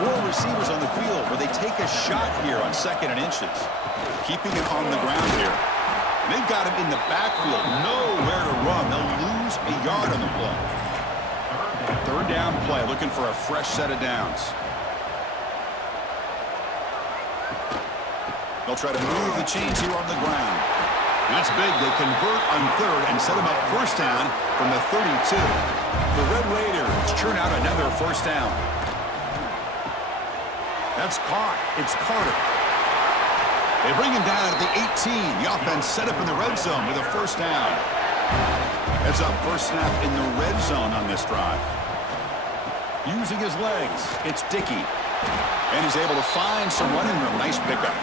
4 receivers on the field where they take a shot here on 2nd and inches. Keeping it on the ground here. And they've got him in the backfield. Nowhere to run. They'll lose a yard on the play. 3rd down play, looking for a fresh set of downs. They'll try to move the chains here on the ground. That's big. They convert on 3rd and set him up first down from the 32. The Red Raiders churn out another first down. That's caught. It's Carter. They bring him down at the 18. The offense set up in the red zone with a first down. Heads up, first snap in the red zone on this drive. Using his legs, it's Dickey. And he's able to find some running room. Nice pickup.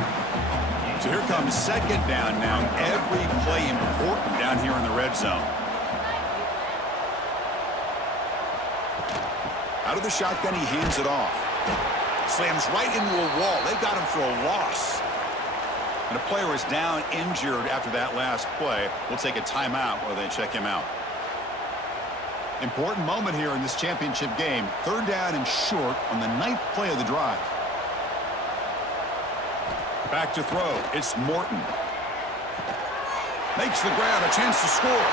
So here comes second down now. Every play important down here in the red zone. Out of the shotgun, he hands it off. Slams right into a wall. They got him for a loss. And a player is down injured after that last play. We'll take a timeout while they check him out. Important moment here in this championship game. 3rd down and short on the 9th play of the drive. Back to throw. It's Morton. Makes the grab. A chance to score.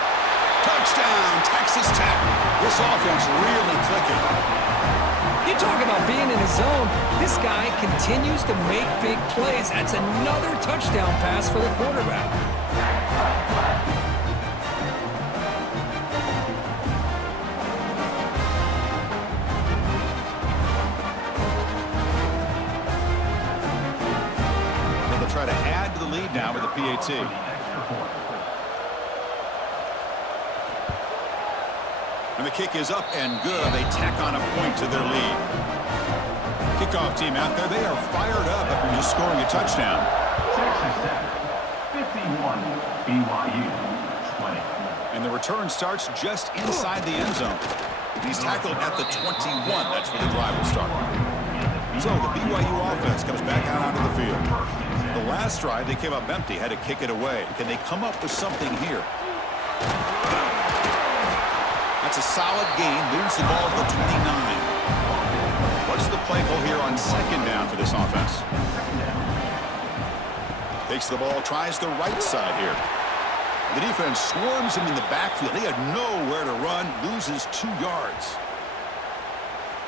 Touchdown, Texas Tech. This offense really clicking. You talk about being in a zone. This guy continues to make big plays. That's another touchdown pass for the quarterback. Try to add to the lead now with the PAT. And the kick is up and good. They tack on a point to their lead. Kickoff team out there, they are fired up after just scoring a touchdown. Texas Tech, 51, BYU, 20. And the return starts just inside the end zone. He's tackled at the 21. That's where the drive will start. So the BYU offense comes back out onto the field. The last drive, they came up empty, had to kick it away. Can they come up with something here? That's a solid gain. Moves the ball to the 29. What's the play call here on 2nd down for this offense? Takes the ball, tries the right side here. The defense swarms him in the backfield. He had nowhere to run, loses 2 yards.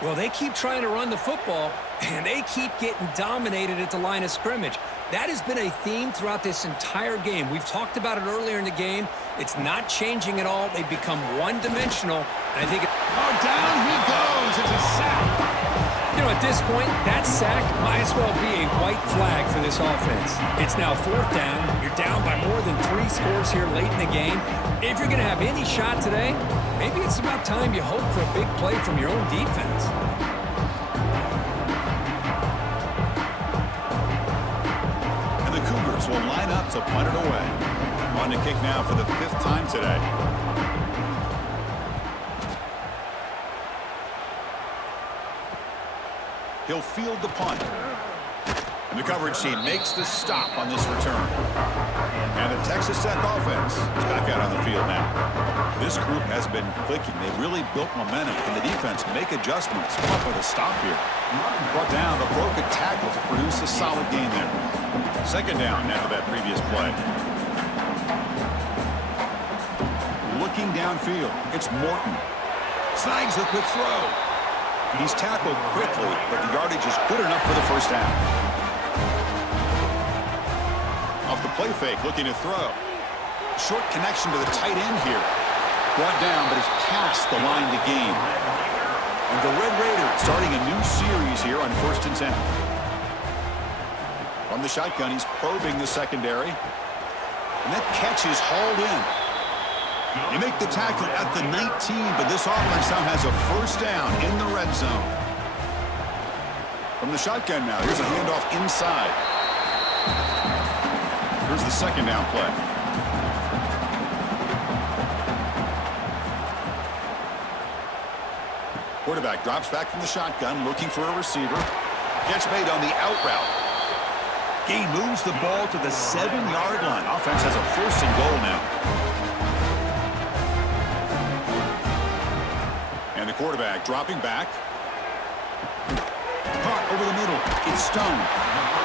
Well, they keep trying to run the football, and they keep getting dominated at the line of scrimmage. That has been a theme throughout this entire game. We've talked about it earlier in the game. It's not changing at all. They've become one-dimensional. And I think down he goes. It's a sack. You know, At this point, that sack might as well be a white flag for this offense. It's now 4th down. You're down by more than 3 scores here late in the game. If you're going to have any shot today, maybe it's about time you hope for a big play from your own defense. And the Cougars will line up to punt it away. On to kick now for the 5th time today. He'll field the punt. And the coverage team makes the stop on this return. And the Texas Tech offense is back out on the field now. This group has been clicking. They've really built momentum. Can the defense make adjustments? Come up with a stop here. Brought down the broken tackle to produce a solid gain there. 2nd down after that previous play. Looking downfield, it's Morton. Snags the quick throw. He's tackled quickly, but the yardage is good enough for the 1st down. Off the play fake, looking to throw. Short connection to the tight end here. Brought down, but is past the line to gain. And the Red Raiders starting a new series here on 1st and 10. From the shotgun, he's probing the secondary. And that catch is hauled in. You make the tackle at the 19, but this offense now has a 1st down in the red zone. From the shotgun now, here's a handoff inside. Here's the 2nd down play. Quarterback drops back from the shotgun, looking for a receiver. Catch made on the out route. Gain moves the ball to the 7-yard line. Offense has a 1st and goal now. And the quarterback dropping back. Caught over the middle. It's Stone.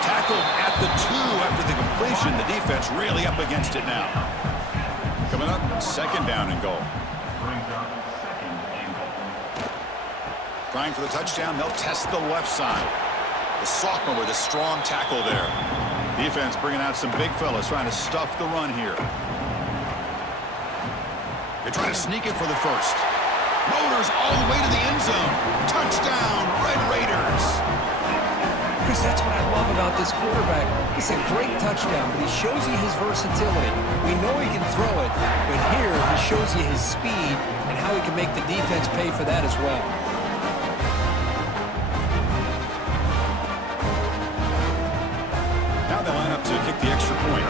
Tackled at the 2 after the completion. The defense really up against it now. Coming up, 2nd down and goal. Trying for the touchdown. They'll test the left side. The sophomore with a strong tackle there. Defense bringing out some big fellas trying to stuff the run here. They try to sneak it for the 1st. Motors all the way to the end zone. Touchdown, Red Raiders. Chris, that's what I love about this quarterback. It's a great touchdown, but he shows you his versatility. We know he can throw it, but here he shows you his speed and how he can make the defense pay for that as well. Now they line up to kick the extra point.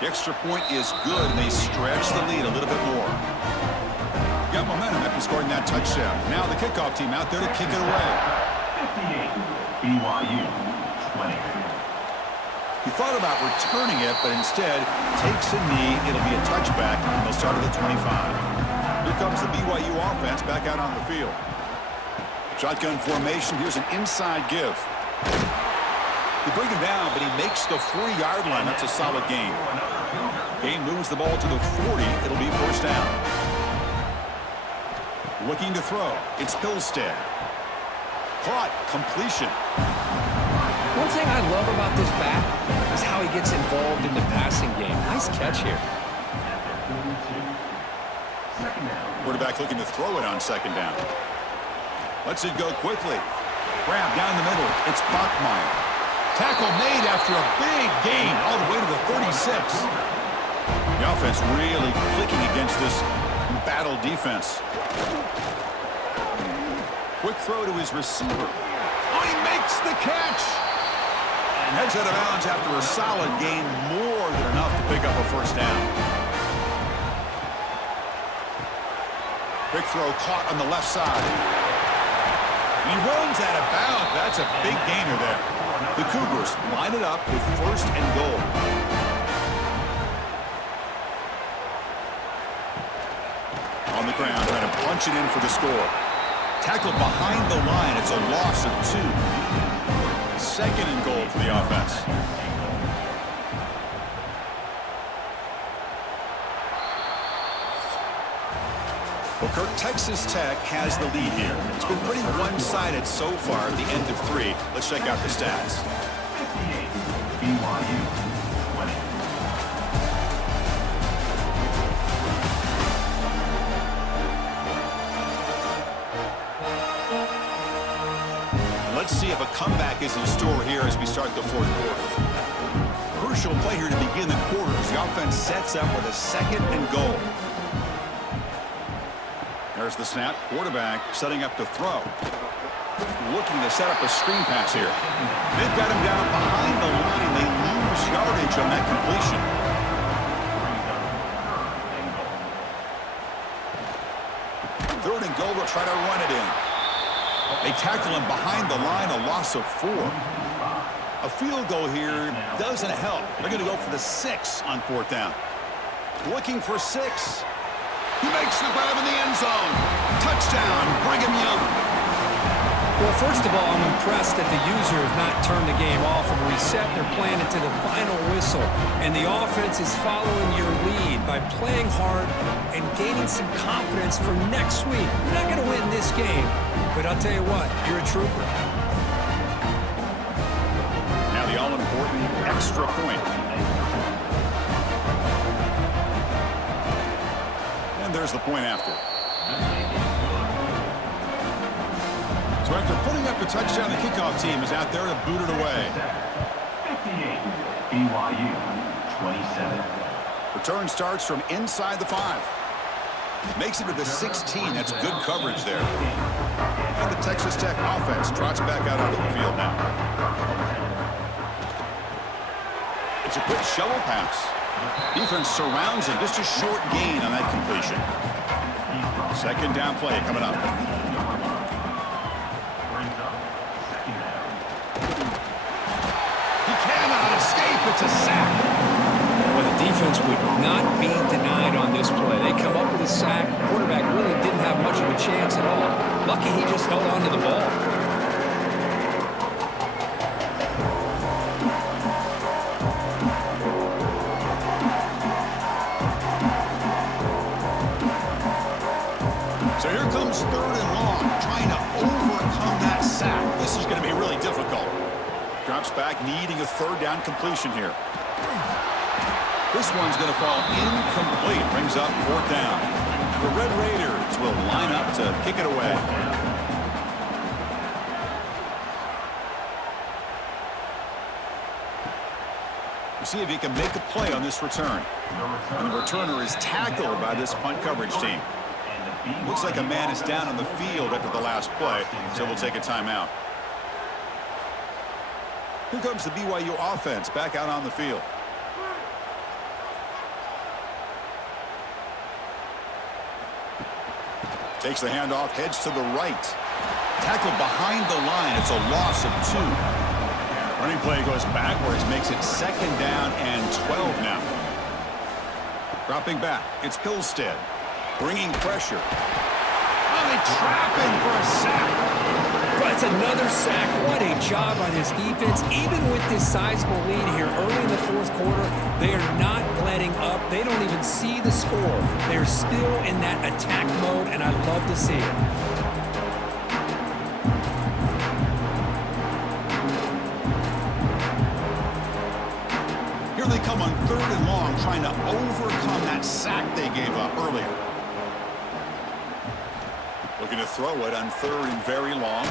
The extra point is good, and they stretch the lead a little bit more. Got momentum after scoring that touchdown. Now the kickoff team out there to kick it away. 58, BYU, 20. He thought about returning it, but instead takes a knee. It'll be a touchback, and they'll start at the 25. Here comes the BYU offense back out on the field. Shotgun formation. Here's an inside give. They bring him down, but he makes the 40-yard line. That's a solid gain. Gain moves the ball to the 40. It'll be 1st down. Looking to throw. It's Pilstead. Caught. Completion. One thing I love about this back is how he gets involved in the passing game. Nice catch here. Quarterback looking to throw it on 2nd down. Lets it go quickly. Grab down the middle. It's Bachmeier. Tackle made after a big gain all the way to the 36. The offense really clicking against this battle defense. Quick throw to his receiver. Oh, he makes the catch. And heads out of bounds after a solid gain, more than enough to pick up a 1st down. Quick throw caught on the left side. He runs out of bounds. That's a big gainer there. The Cougars line it up with 1st and goal. On the ground, trying to punch it in for the score. Tackled behind the line. It's a loss of 2. 2nd and goal for the offense. Well, Kirk, Texas Tech has the lead here. It's been pretty one-sided so far at the end of 3. Let's check out the stats. 58, BYU, 20. Let's see if a comeback is in store here as we start the fourth quarter. Crucial play here to begin the quarter as the offense sets up with a 2nd and goal. There's the snap. Quarterback setting up to throw. Looking to set up a screen pass here. They've got him down behind the line. They lose yardage on that completion. 3rd and goal, they'll try to run it in. They tackle him behind the line, a loss of 4. A field goal here doesn't help. They're going to go for the 6 on 4th down. Looking for 6. He makes the grab in the end zone. Touchdown, Brigham Young. Well, first of all, I'm impressed that the user has not turned the game off and reset. They're playing it to the final whistle. And the offense is following your lead by playing hard and gaining some confidence for next week. You're not going to win this game, but I'll tell you what, you're a trooper. Now the all-important extra point. And there's the point after. So after putting up a touchdown, the kickoff team is out there to boot it away. 58, BYU, 27. Return starts from inside the 5. Makes it to the 16. That's good coverage there. And the Texas Tech offense trots back out onto the field now. It's a quick shovel pass. Defense surrounds him. Just a short gain on that completion. 2nd down play coming up. It's a sack. Well, the defense would not be denied on this play. They come up with a sack. The quarterback really didn't have much of a chance at all. Lucky he just held on to the ball. So here comes 3rd and long, trying to overcome that sack. This is going to be really difficult. Drops back, needing a 3rd down completion here. This one's going to fall incomplete. Brings up 4th down. The Red Raiders will line up to kick it away. We'll see if he can make a play on this return. And the returner is tackled by this punt coverage team. Looks like a man is down on the field after the last play, so we'll take a timeout. Here comes the BYU offense back out on the field. Takes the handoff, heads to the right. Tackled behind the line. It's a loss of 2. Running play goes backwards, makes it 2nd down and 12 now. Dropping back, it's Hillstead. Bringing pressure. Oh, they trap him for a sack. That's another sack. What a job on his defense. Even with this sizable lead here early in the 4th quarter, they are not letting up. They don't even see the score. They're still in that attack mode, and I love to see it. Here they come on 3rd and long, trying to overcome that sack they gave up earlier. Looking to throw it on 3rd and very long.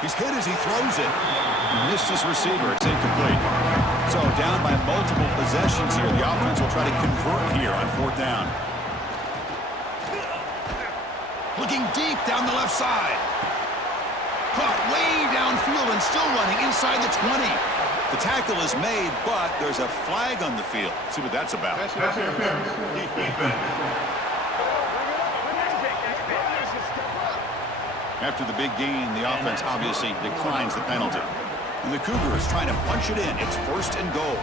He's hit as he throws it. He missed his receiver. It's incomplete. So down by multiple possessions here. The offense will try to convert here on 4th down. Looking deep down the left side. Caught way downfield and still running inside the 20. The tackle is made, but there's a flag on the field. Let's see what that's about. That's defense. After the big gain, the offense obviously declines the penalty. And the Cougars trying to punch it in. It's 1st and goal.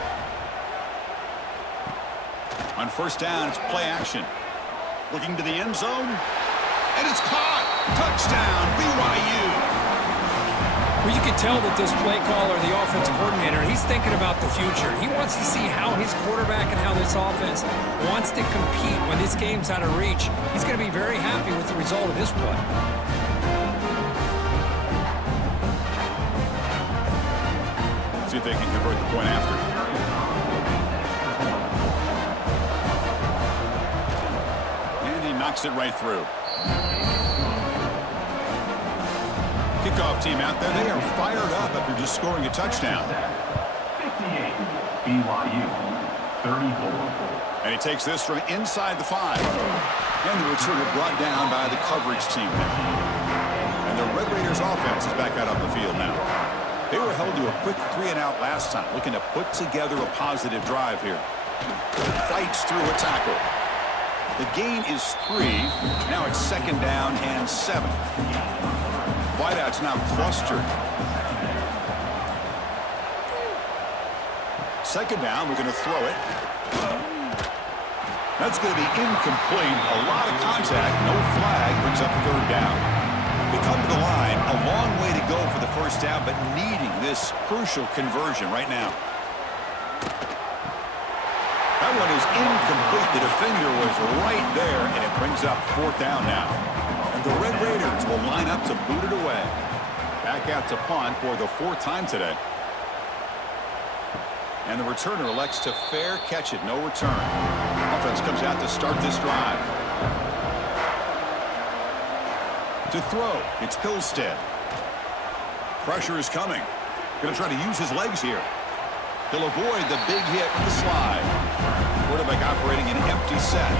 On 1st down, it's play action. Looking to the end zone. And it's caught. Touchdown, BYU. Well, you can tell that this play caller, the offensive coordinator, he's thinking about the future. He wants to see how his quarterback and how this offense wants to compete when this game's out of reach. He's going to be very happy with the result of this play. See if they can convert the point after. And he knocks it right through. Kickoff team out there, they are fired up after just scoring a touchdown. 58, BYU, 34. And he takes this from inside the 5. And the returner brought down by the coverage team now. And the Red Raiders offense is back out on the field now. They were held to a quick 3-and-out last time, looking to put together a positive drive here. Fights through a tackle. The gain is 3. Now it's 2nd down and 7. Wideouts now clustered. 2nd down, we're going to throw it. That's going to be incomplete. A lot of contact, no flag, brings up 3rd down. They come to the line, a long way to go for the 1st down, but needing this crucial conversion right now. That one is incomplete. The defender was right there, and it brings up 4th down now. And the Red Raiders will line up to boot it away. Back out to punt for the 4th time today. And the returner elects to fair catch it, no return. Offense comes out to start this drive. To throw, it's Pilstead. Pressure is coming. Going to try to use his legs here. He'll avoid the big hit with the slide. Quarterback operating an empty set.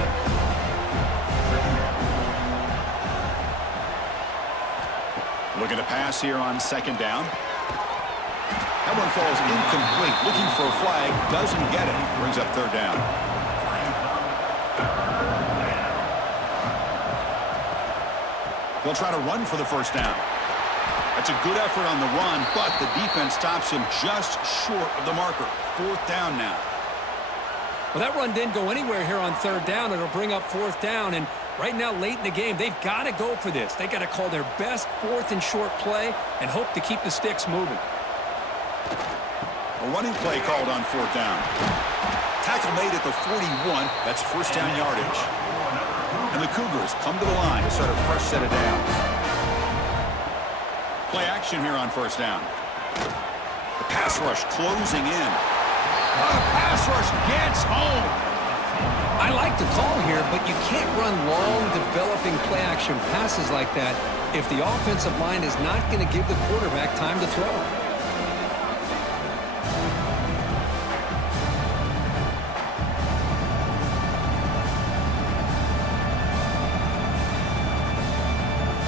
Looking to pass here on 2nd down. That one falls incomplete. Looking for a flag. Doesn't get it. Brings up 3rd down. They'll try to run for the 1st down. That's a good effort on the run, but the defense stops him just short of the marker. 4th down now. Well, that run didn't go anywhere here on 3rd down. It'll bring up 4th down, and right now, late in the game, they've got to go for this. They got to call their best 4th and short play and hope to keep the sticks moving. A running play called on 4th down. Tackle made at the 41. That's 1st down yardage. And the Cougars come to the line to start a fresh set of downs. Play action here on 1st down. The pass rush closing in. Oh, the pass rush gets home. I like the call here, but you can't run long, developing play-action passes like that if the offensive line is not going to give the quarterback time to throw.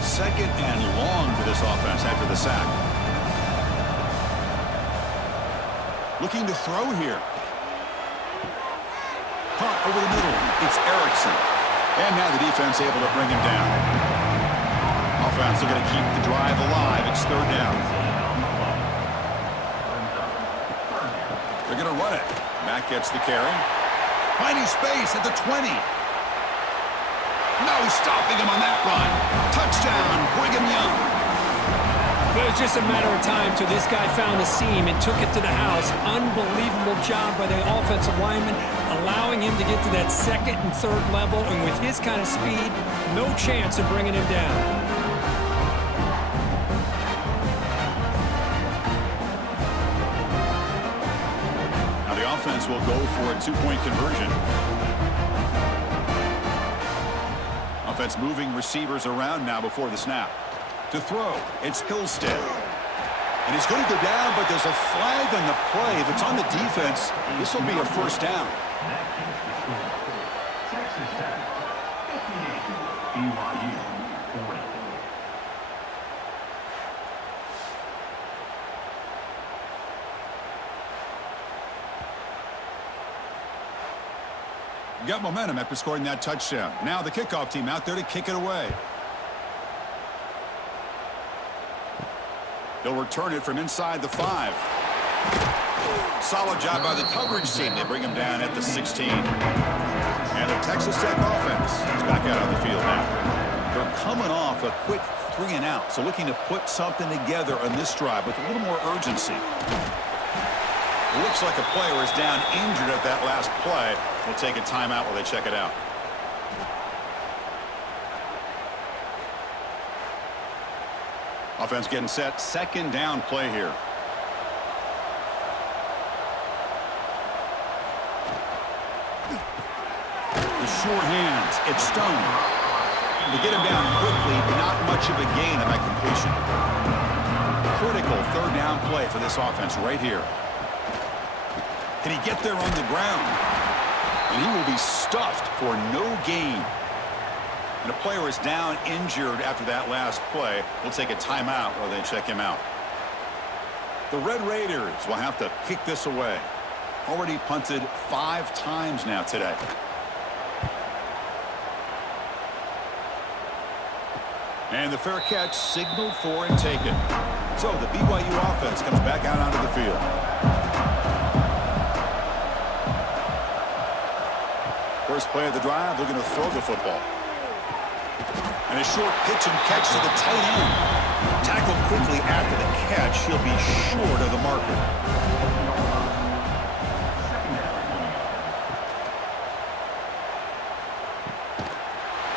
Second and long for this offense after the sack. Looking to throw here. Punt over the middle. It's Erickson. And now the defense able to bring him down. Offense are going to keep the drive alive. It's 3rd down. They're going to run it. Matt gets the carry. Finding space at the 20. No stopping him on that run. Touchdown, Brigham Young. But it was just a matter of time till this guy found a seam and took it to the house. Unbelievable job by the offensive lineman, allowing him to get to that 2nd and 3rd level, and with his kind of speed, no chance of bringing him down. Now the offense will go for a 2-point conversion. Offense moving receivers around now before the snap. To throw, it's Pilstead. And he's going to go down, but there's a flag on the play. If it's on the defense, this will be a 1st down. Texas Tech, 58, BYU, 40. Got momentum after scoring that touchdown. Now the kickoff team out there to kick it away. They'll return it from inside the 5. Solid job by the coverage team. They bring him down at the 16. And the Texas Tech offense is back out on the field now. They're coming off a quick 3-and-out, so looking to put something together on this drive with a little more urgency. It looks like a player is down injured at that last play. We'll take a timeout while they check it out. Offense getting set. 2nd down play here. The sure hands. It's Stone. To get him down quickly, not much much of a gain on that completion. Critical third down play for this offense right here. Can he get there on the ground? And he will be stuffed for no gain. And a player is down injured after that last play. We'll take a timeout while they check him out. The Red Raiders will have to kick this away. Already punted 5 times now today. And the fair catch signaled for and taken. So the BYU offense comes back out onto the field. First play of the drive, they're going to throw the football. And a short pitch and catch to the tight end. Tackled quickly after the catch. He'll be short of the marker.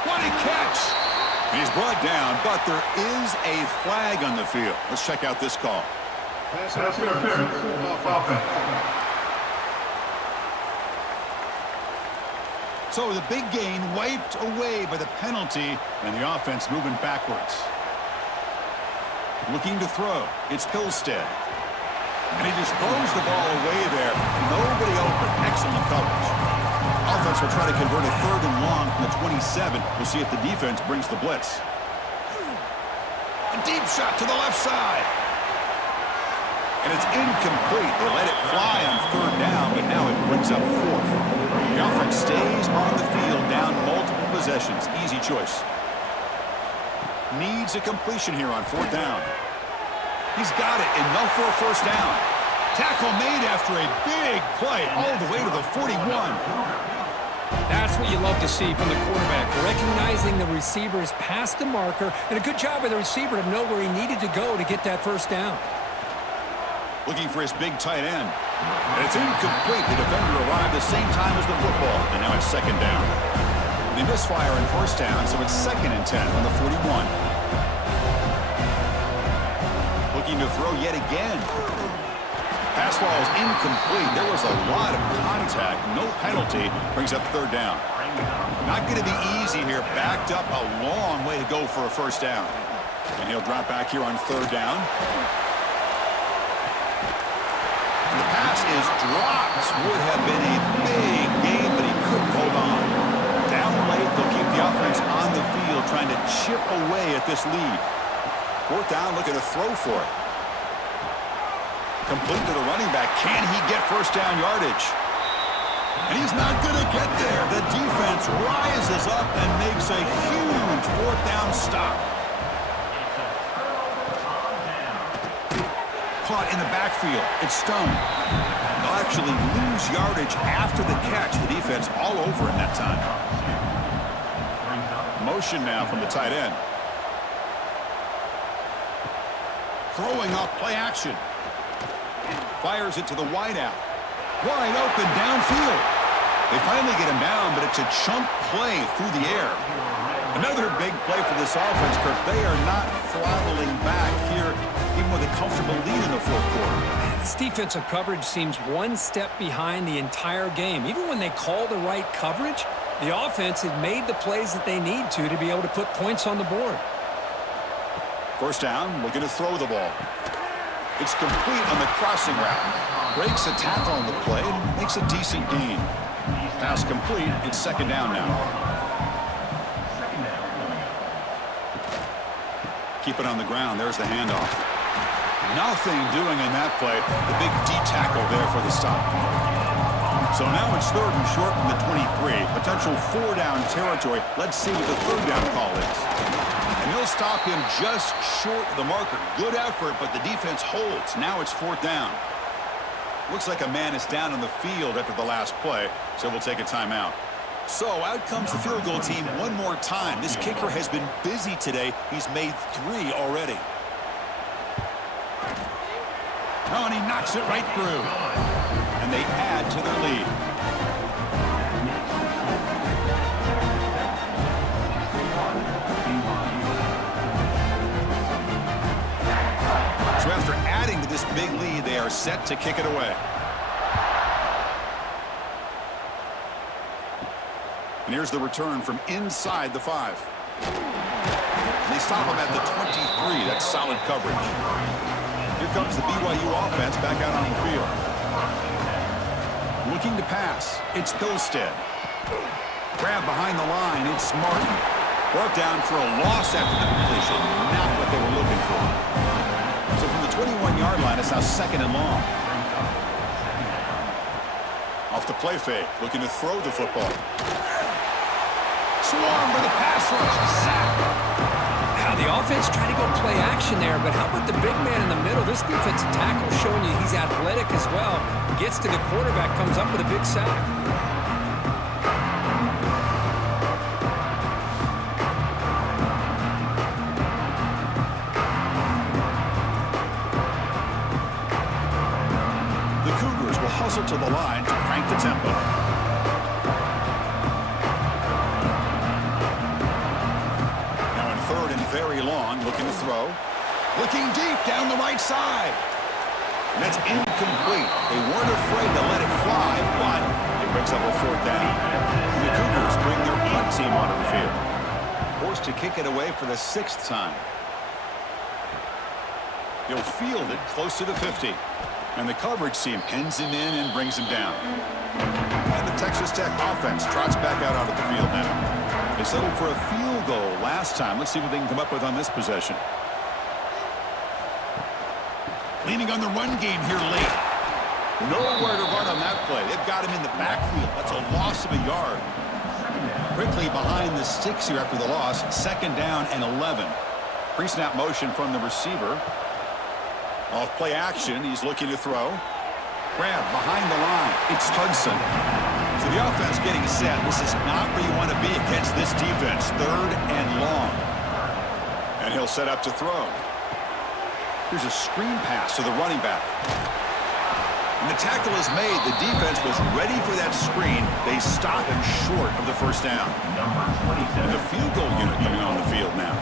What a catch! He's brought down, but there is a flag on the field. Let's check out this call. Pass interference, offense. So the big gain wiped away by the penalty, and the offense moving backwards. Looking to throw. It's Pilstead. And he just throws the ball away there. Nobody open. Excellent coverage. Offense will try to convert a 3rd and long from the 27. We'll see if the defense brings the blitz. A deep shot to the left side. And it's incomplete. They let it fly on 3rd down, but now it brings up 4th. The offense stays on the field, down multiple possessions. Easy choice. Needs a completion here on 4th down. He's got it. Enough for a 1st down. Tackle made after a big play all the way to the 41. That's what you love to see from the quarterback, recognizing the receiver's past the marker, and a good job by the receiver to know where he needed to go to get that 1st down. Looking for his big tight end. And it's incomplete. The defender arrived the same time as the football, and now it's 2nd down. They misfire in 1st down, so it's 2nd and 10 from the 41. Looking to throw yet again. Pass ball is incomplete. There was a lot of contact. No penalty. Brings up 3rd down. Not going to be easy here. Backed up a long way to go for a 1st down. And he'll drop back here on 3rd down. The pass is dropped. Would have been a big game, but he couldn't hold on. Down late, they'll keep the offense on the field, trying to chip away at this lead. 4th down, looking to throw for it. Complete to the running back. Can he get 1st down yardage? And he's not going to get there. The defense rises up and makes a huge 4th down stop. Caught in the backfield. It's Stone. They'll actually lose yardage after the catch. The defense all over him that time. Motion now from the tight end. Throwing off play action. Fires it to the wideout. Wide open downfield. They finally get him down, but it's a chunk play through the air. Another big play for this offense, Kirk. They are not throttling back here, even with a comfortable lead in the 4th quarter. This defensive coverage seems one step behind the entire game. Even when they call the right coverage, the offense has made the plays that they need to be able to put points on the board. 1st down, looking to throw the ball. It's complete on the crossing route. Breaks a tackle on the play and makes a decent gain. Pass complete. It's 2nd down now. Keep it on the ground. There's the handoff. Nothing doing in that play. The big D tackle there for the stop. So now it's 3rd and short from the 23. Potential 4-down territory. Let's see what the 3rd down call is. And they'll stop him just short of the marker. Good effort, but the defense holds. Now it's 4th down. Looks like a man is down on the field after the last play, so we'll take a timeout. So out comes the field goal team one more time. This kicker has been busy today. He's made 3 already. Oh, and he knocks it right through. And they add to their lead. So after adding to this big lead, they are set to kick it away. And here's the return from inside the 5. They They stop him at the 23. That's solid coverage. Here comes the BYU offense back out on the field. Looking to pass. It's Hillstead. Grab behind the line. It's Martin. Brought down for a loss after the completion. Not what they were looking for. So from the 21-yard line, it's now 2nd and long. Off the play fake. Looking to throw the football. Swarm with a pass rush. Sack. Now the offense trying to go play action there, but how about the big man in the middle? This defensive tackle showing you he's athletic as well. Gets to the quarterback, comes up with a big sack. The Cougars will hustle to the line to crank the tempo. Now in 3rd and very long, looking to throw. Looking deep down the right side. And that's incomplete. They weren't afraid to let it fly, but it brings up a 4th down. And the Cougars bring their punt team onto the field. Forced to kick it away for the 6th time. He'll field it close to the 50. And the coverage team pins him in and brings him down. And the Texas Tech offense trots back out onto the field now. They settled for a field goal last time. Let's see what they can come up with on this possession. Leaning on the run game here late. Nowhere to run on that play. They've got him in the backfield. That's a loss of a yard. Quickly behind the sticks here after the loss. 2nd down and 11. Pre-snap motion from the receiver. Off play action, he's looking to throw. Grab behind the line. It's Hudson. So the offense getting set. This is not where you want to be against this defense. 3rd and long. And he'll set up to throw. Here's a screen pass to the running back. And the tackle is made. The defense was ready for that screen. They stop him short of the 1st down. And the field goal unit coming on the field now.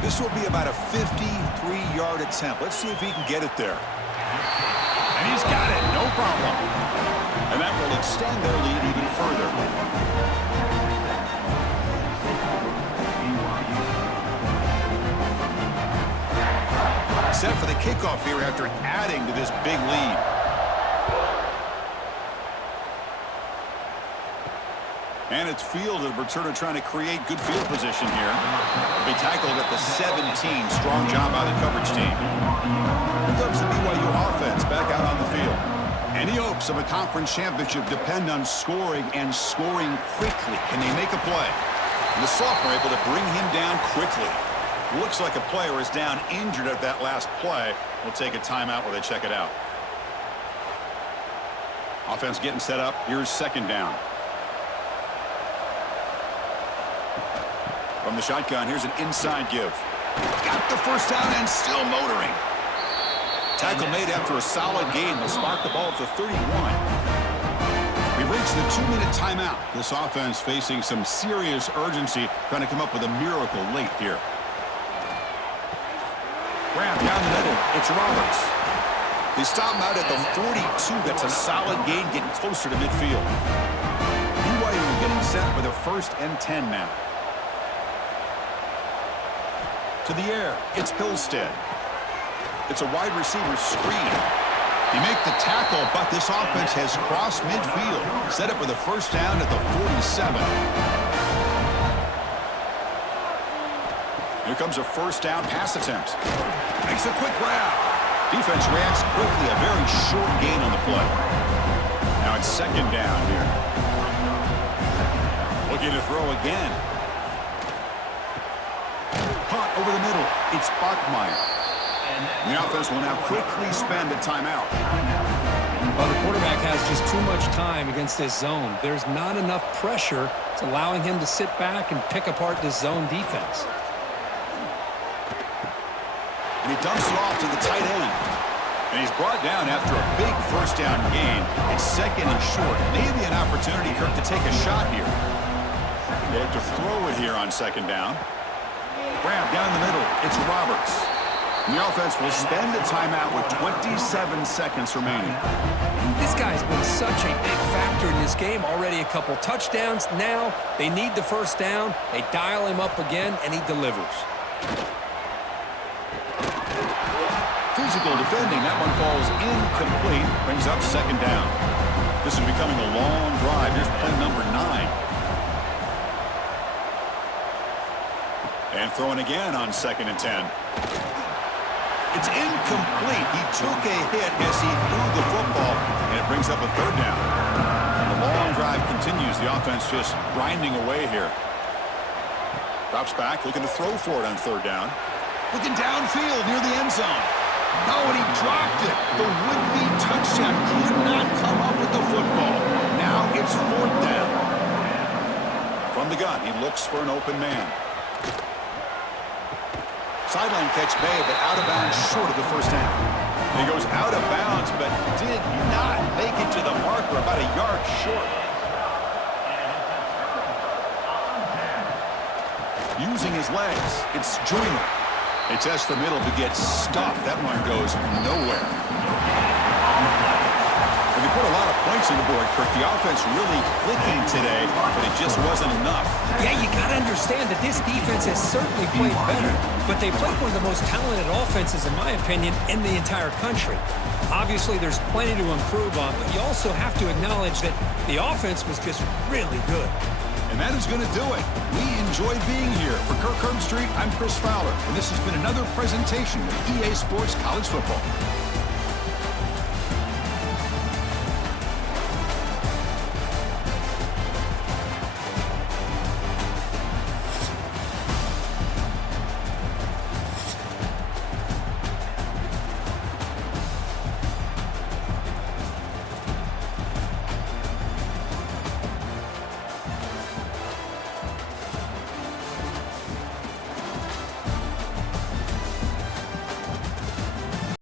This will be about a 53-yard attempt. Let's see if he can get it there. And he's got it. No problem. And that will extend their lead even further. Set for the kickoff here after adding to this big lead. And it's fielded. Returner trying to create good field position here. They tackled at the 17. Strong job by the coverage team. Here comes the BYU offense back out on the field. Any hopes of a conference championship depend on scoring and scoring quickly. Can they make a play? And the sophomore able to bring him down quickly. Looks like a player is down injured at that last play. We'll take a timeout while they check it out. Offense getting set up. Here's 2nd down. From the shotgun, here's an inside give. Got the 1st down and still motoring. Tackle made after a solid gain. They'll spark the ball at the 31. We've reached the 2-minute timeout. This offense facing some serious urgency, trying to come up with a miracle late here. Grab down the middle. It's Roberts. They stop him out at the 42. That's a solid gain, getting closer to midfield. BYU getting set for their 1st and 10 now. To the air, it's Hillstead. It's a wide receiver screen. They make the tackle, but this offense has crossed midfield. Set up with a 1st down at the 47. Here comes a 1st down pass attempt. Makes a quick grab. Defense reacts quickly. A very short gain on the play. Now it's 2nd down here. Looking to throw again. Caught over the middle. It's Bachmeier. And the offense will now quickly spend a timeout. Well, the quarterback has just too much time against this zone. There's not enough pressure. It's allowing him to sit back and pick apart this zone defense. And he dumps it off to the tight end. And he's brought down after a big 1st down gain. It's 2nd and short. Maybe an opportunity, Kirk, to take a shot here. They have to throw it here on 2nd down. Grab down the middle. It's Roberts. And the offense will spend a timeout with 27 seconds remaining. This guy's been such a big factor in this game. Already a couple touchdowns. Now they need the 1st down. They dial him up again, and he delivers. Physical defending. That one falls incomplete. Brings up second down. This is becoming a long drive. Here's play number 9. And throwing again on 2nd and 10. It's incomplete. He took a hit as he threw the football, and it brings up a 3rd down. The long drive continues. The offense just grinding away here. Drops back, looking to throw for it on 3rd down. Looking downfield near the end zone. Oh, and he dropped it. The would-be touchdown could not come up with the football. Now it's 4th down. From the gun, he looks for an open man. Sideline catch made, but out of bounds short of the first down. He goes out of bounds, but did not make it to the marker, about a yard short. Using his legs, it's Joyner. They test the middle to get stuffed. That one goes nowhere. And they put a lot of points on the board, Kirk. The offense really clicking today, but it just wasn't enough. Yeah, you got to understand that this defense has certainly played better, but they played one of the most talented offenses, in my opinion, in the entire country. Obviously, there's plenty to improve on, but you also have to acknowledge that the offense was just really good. And that is going to do it. We enjoyed being here. For Kirk Herbstreit, I'm Chris Fowler, and this has been another presentation of EA Sports College Football.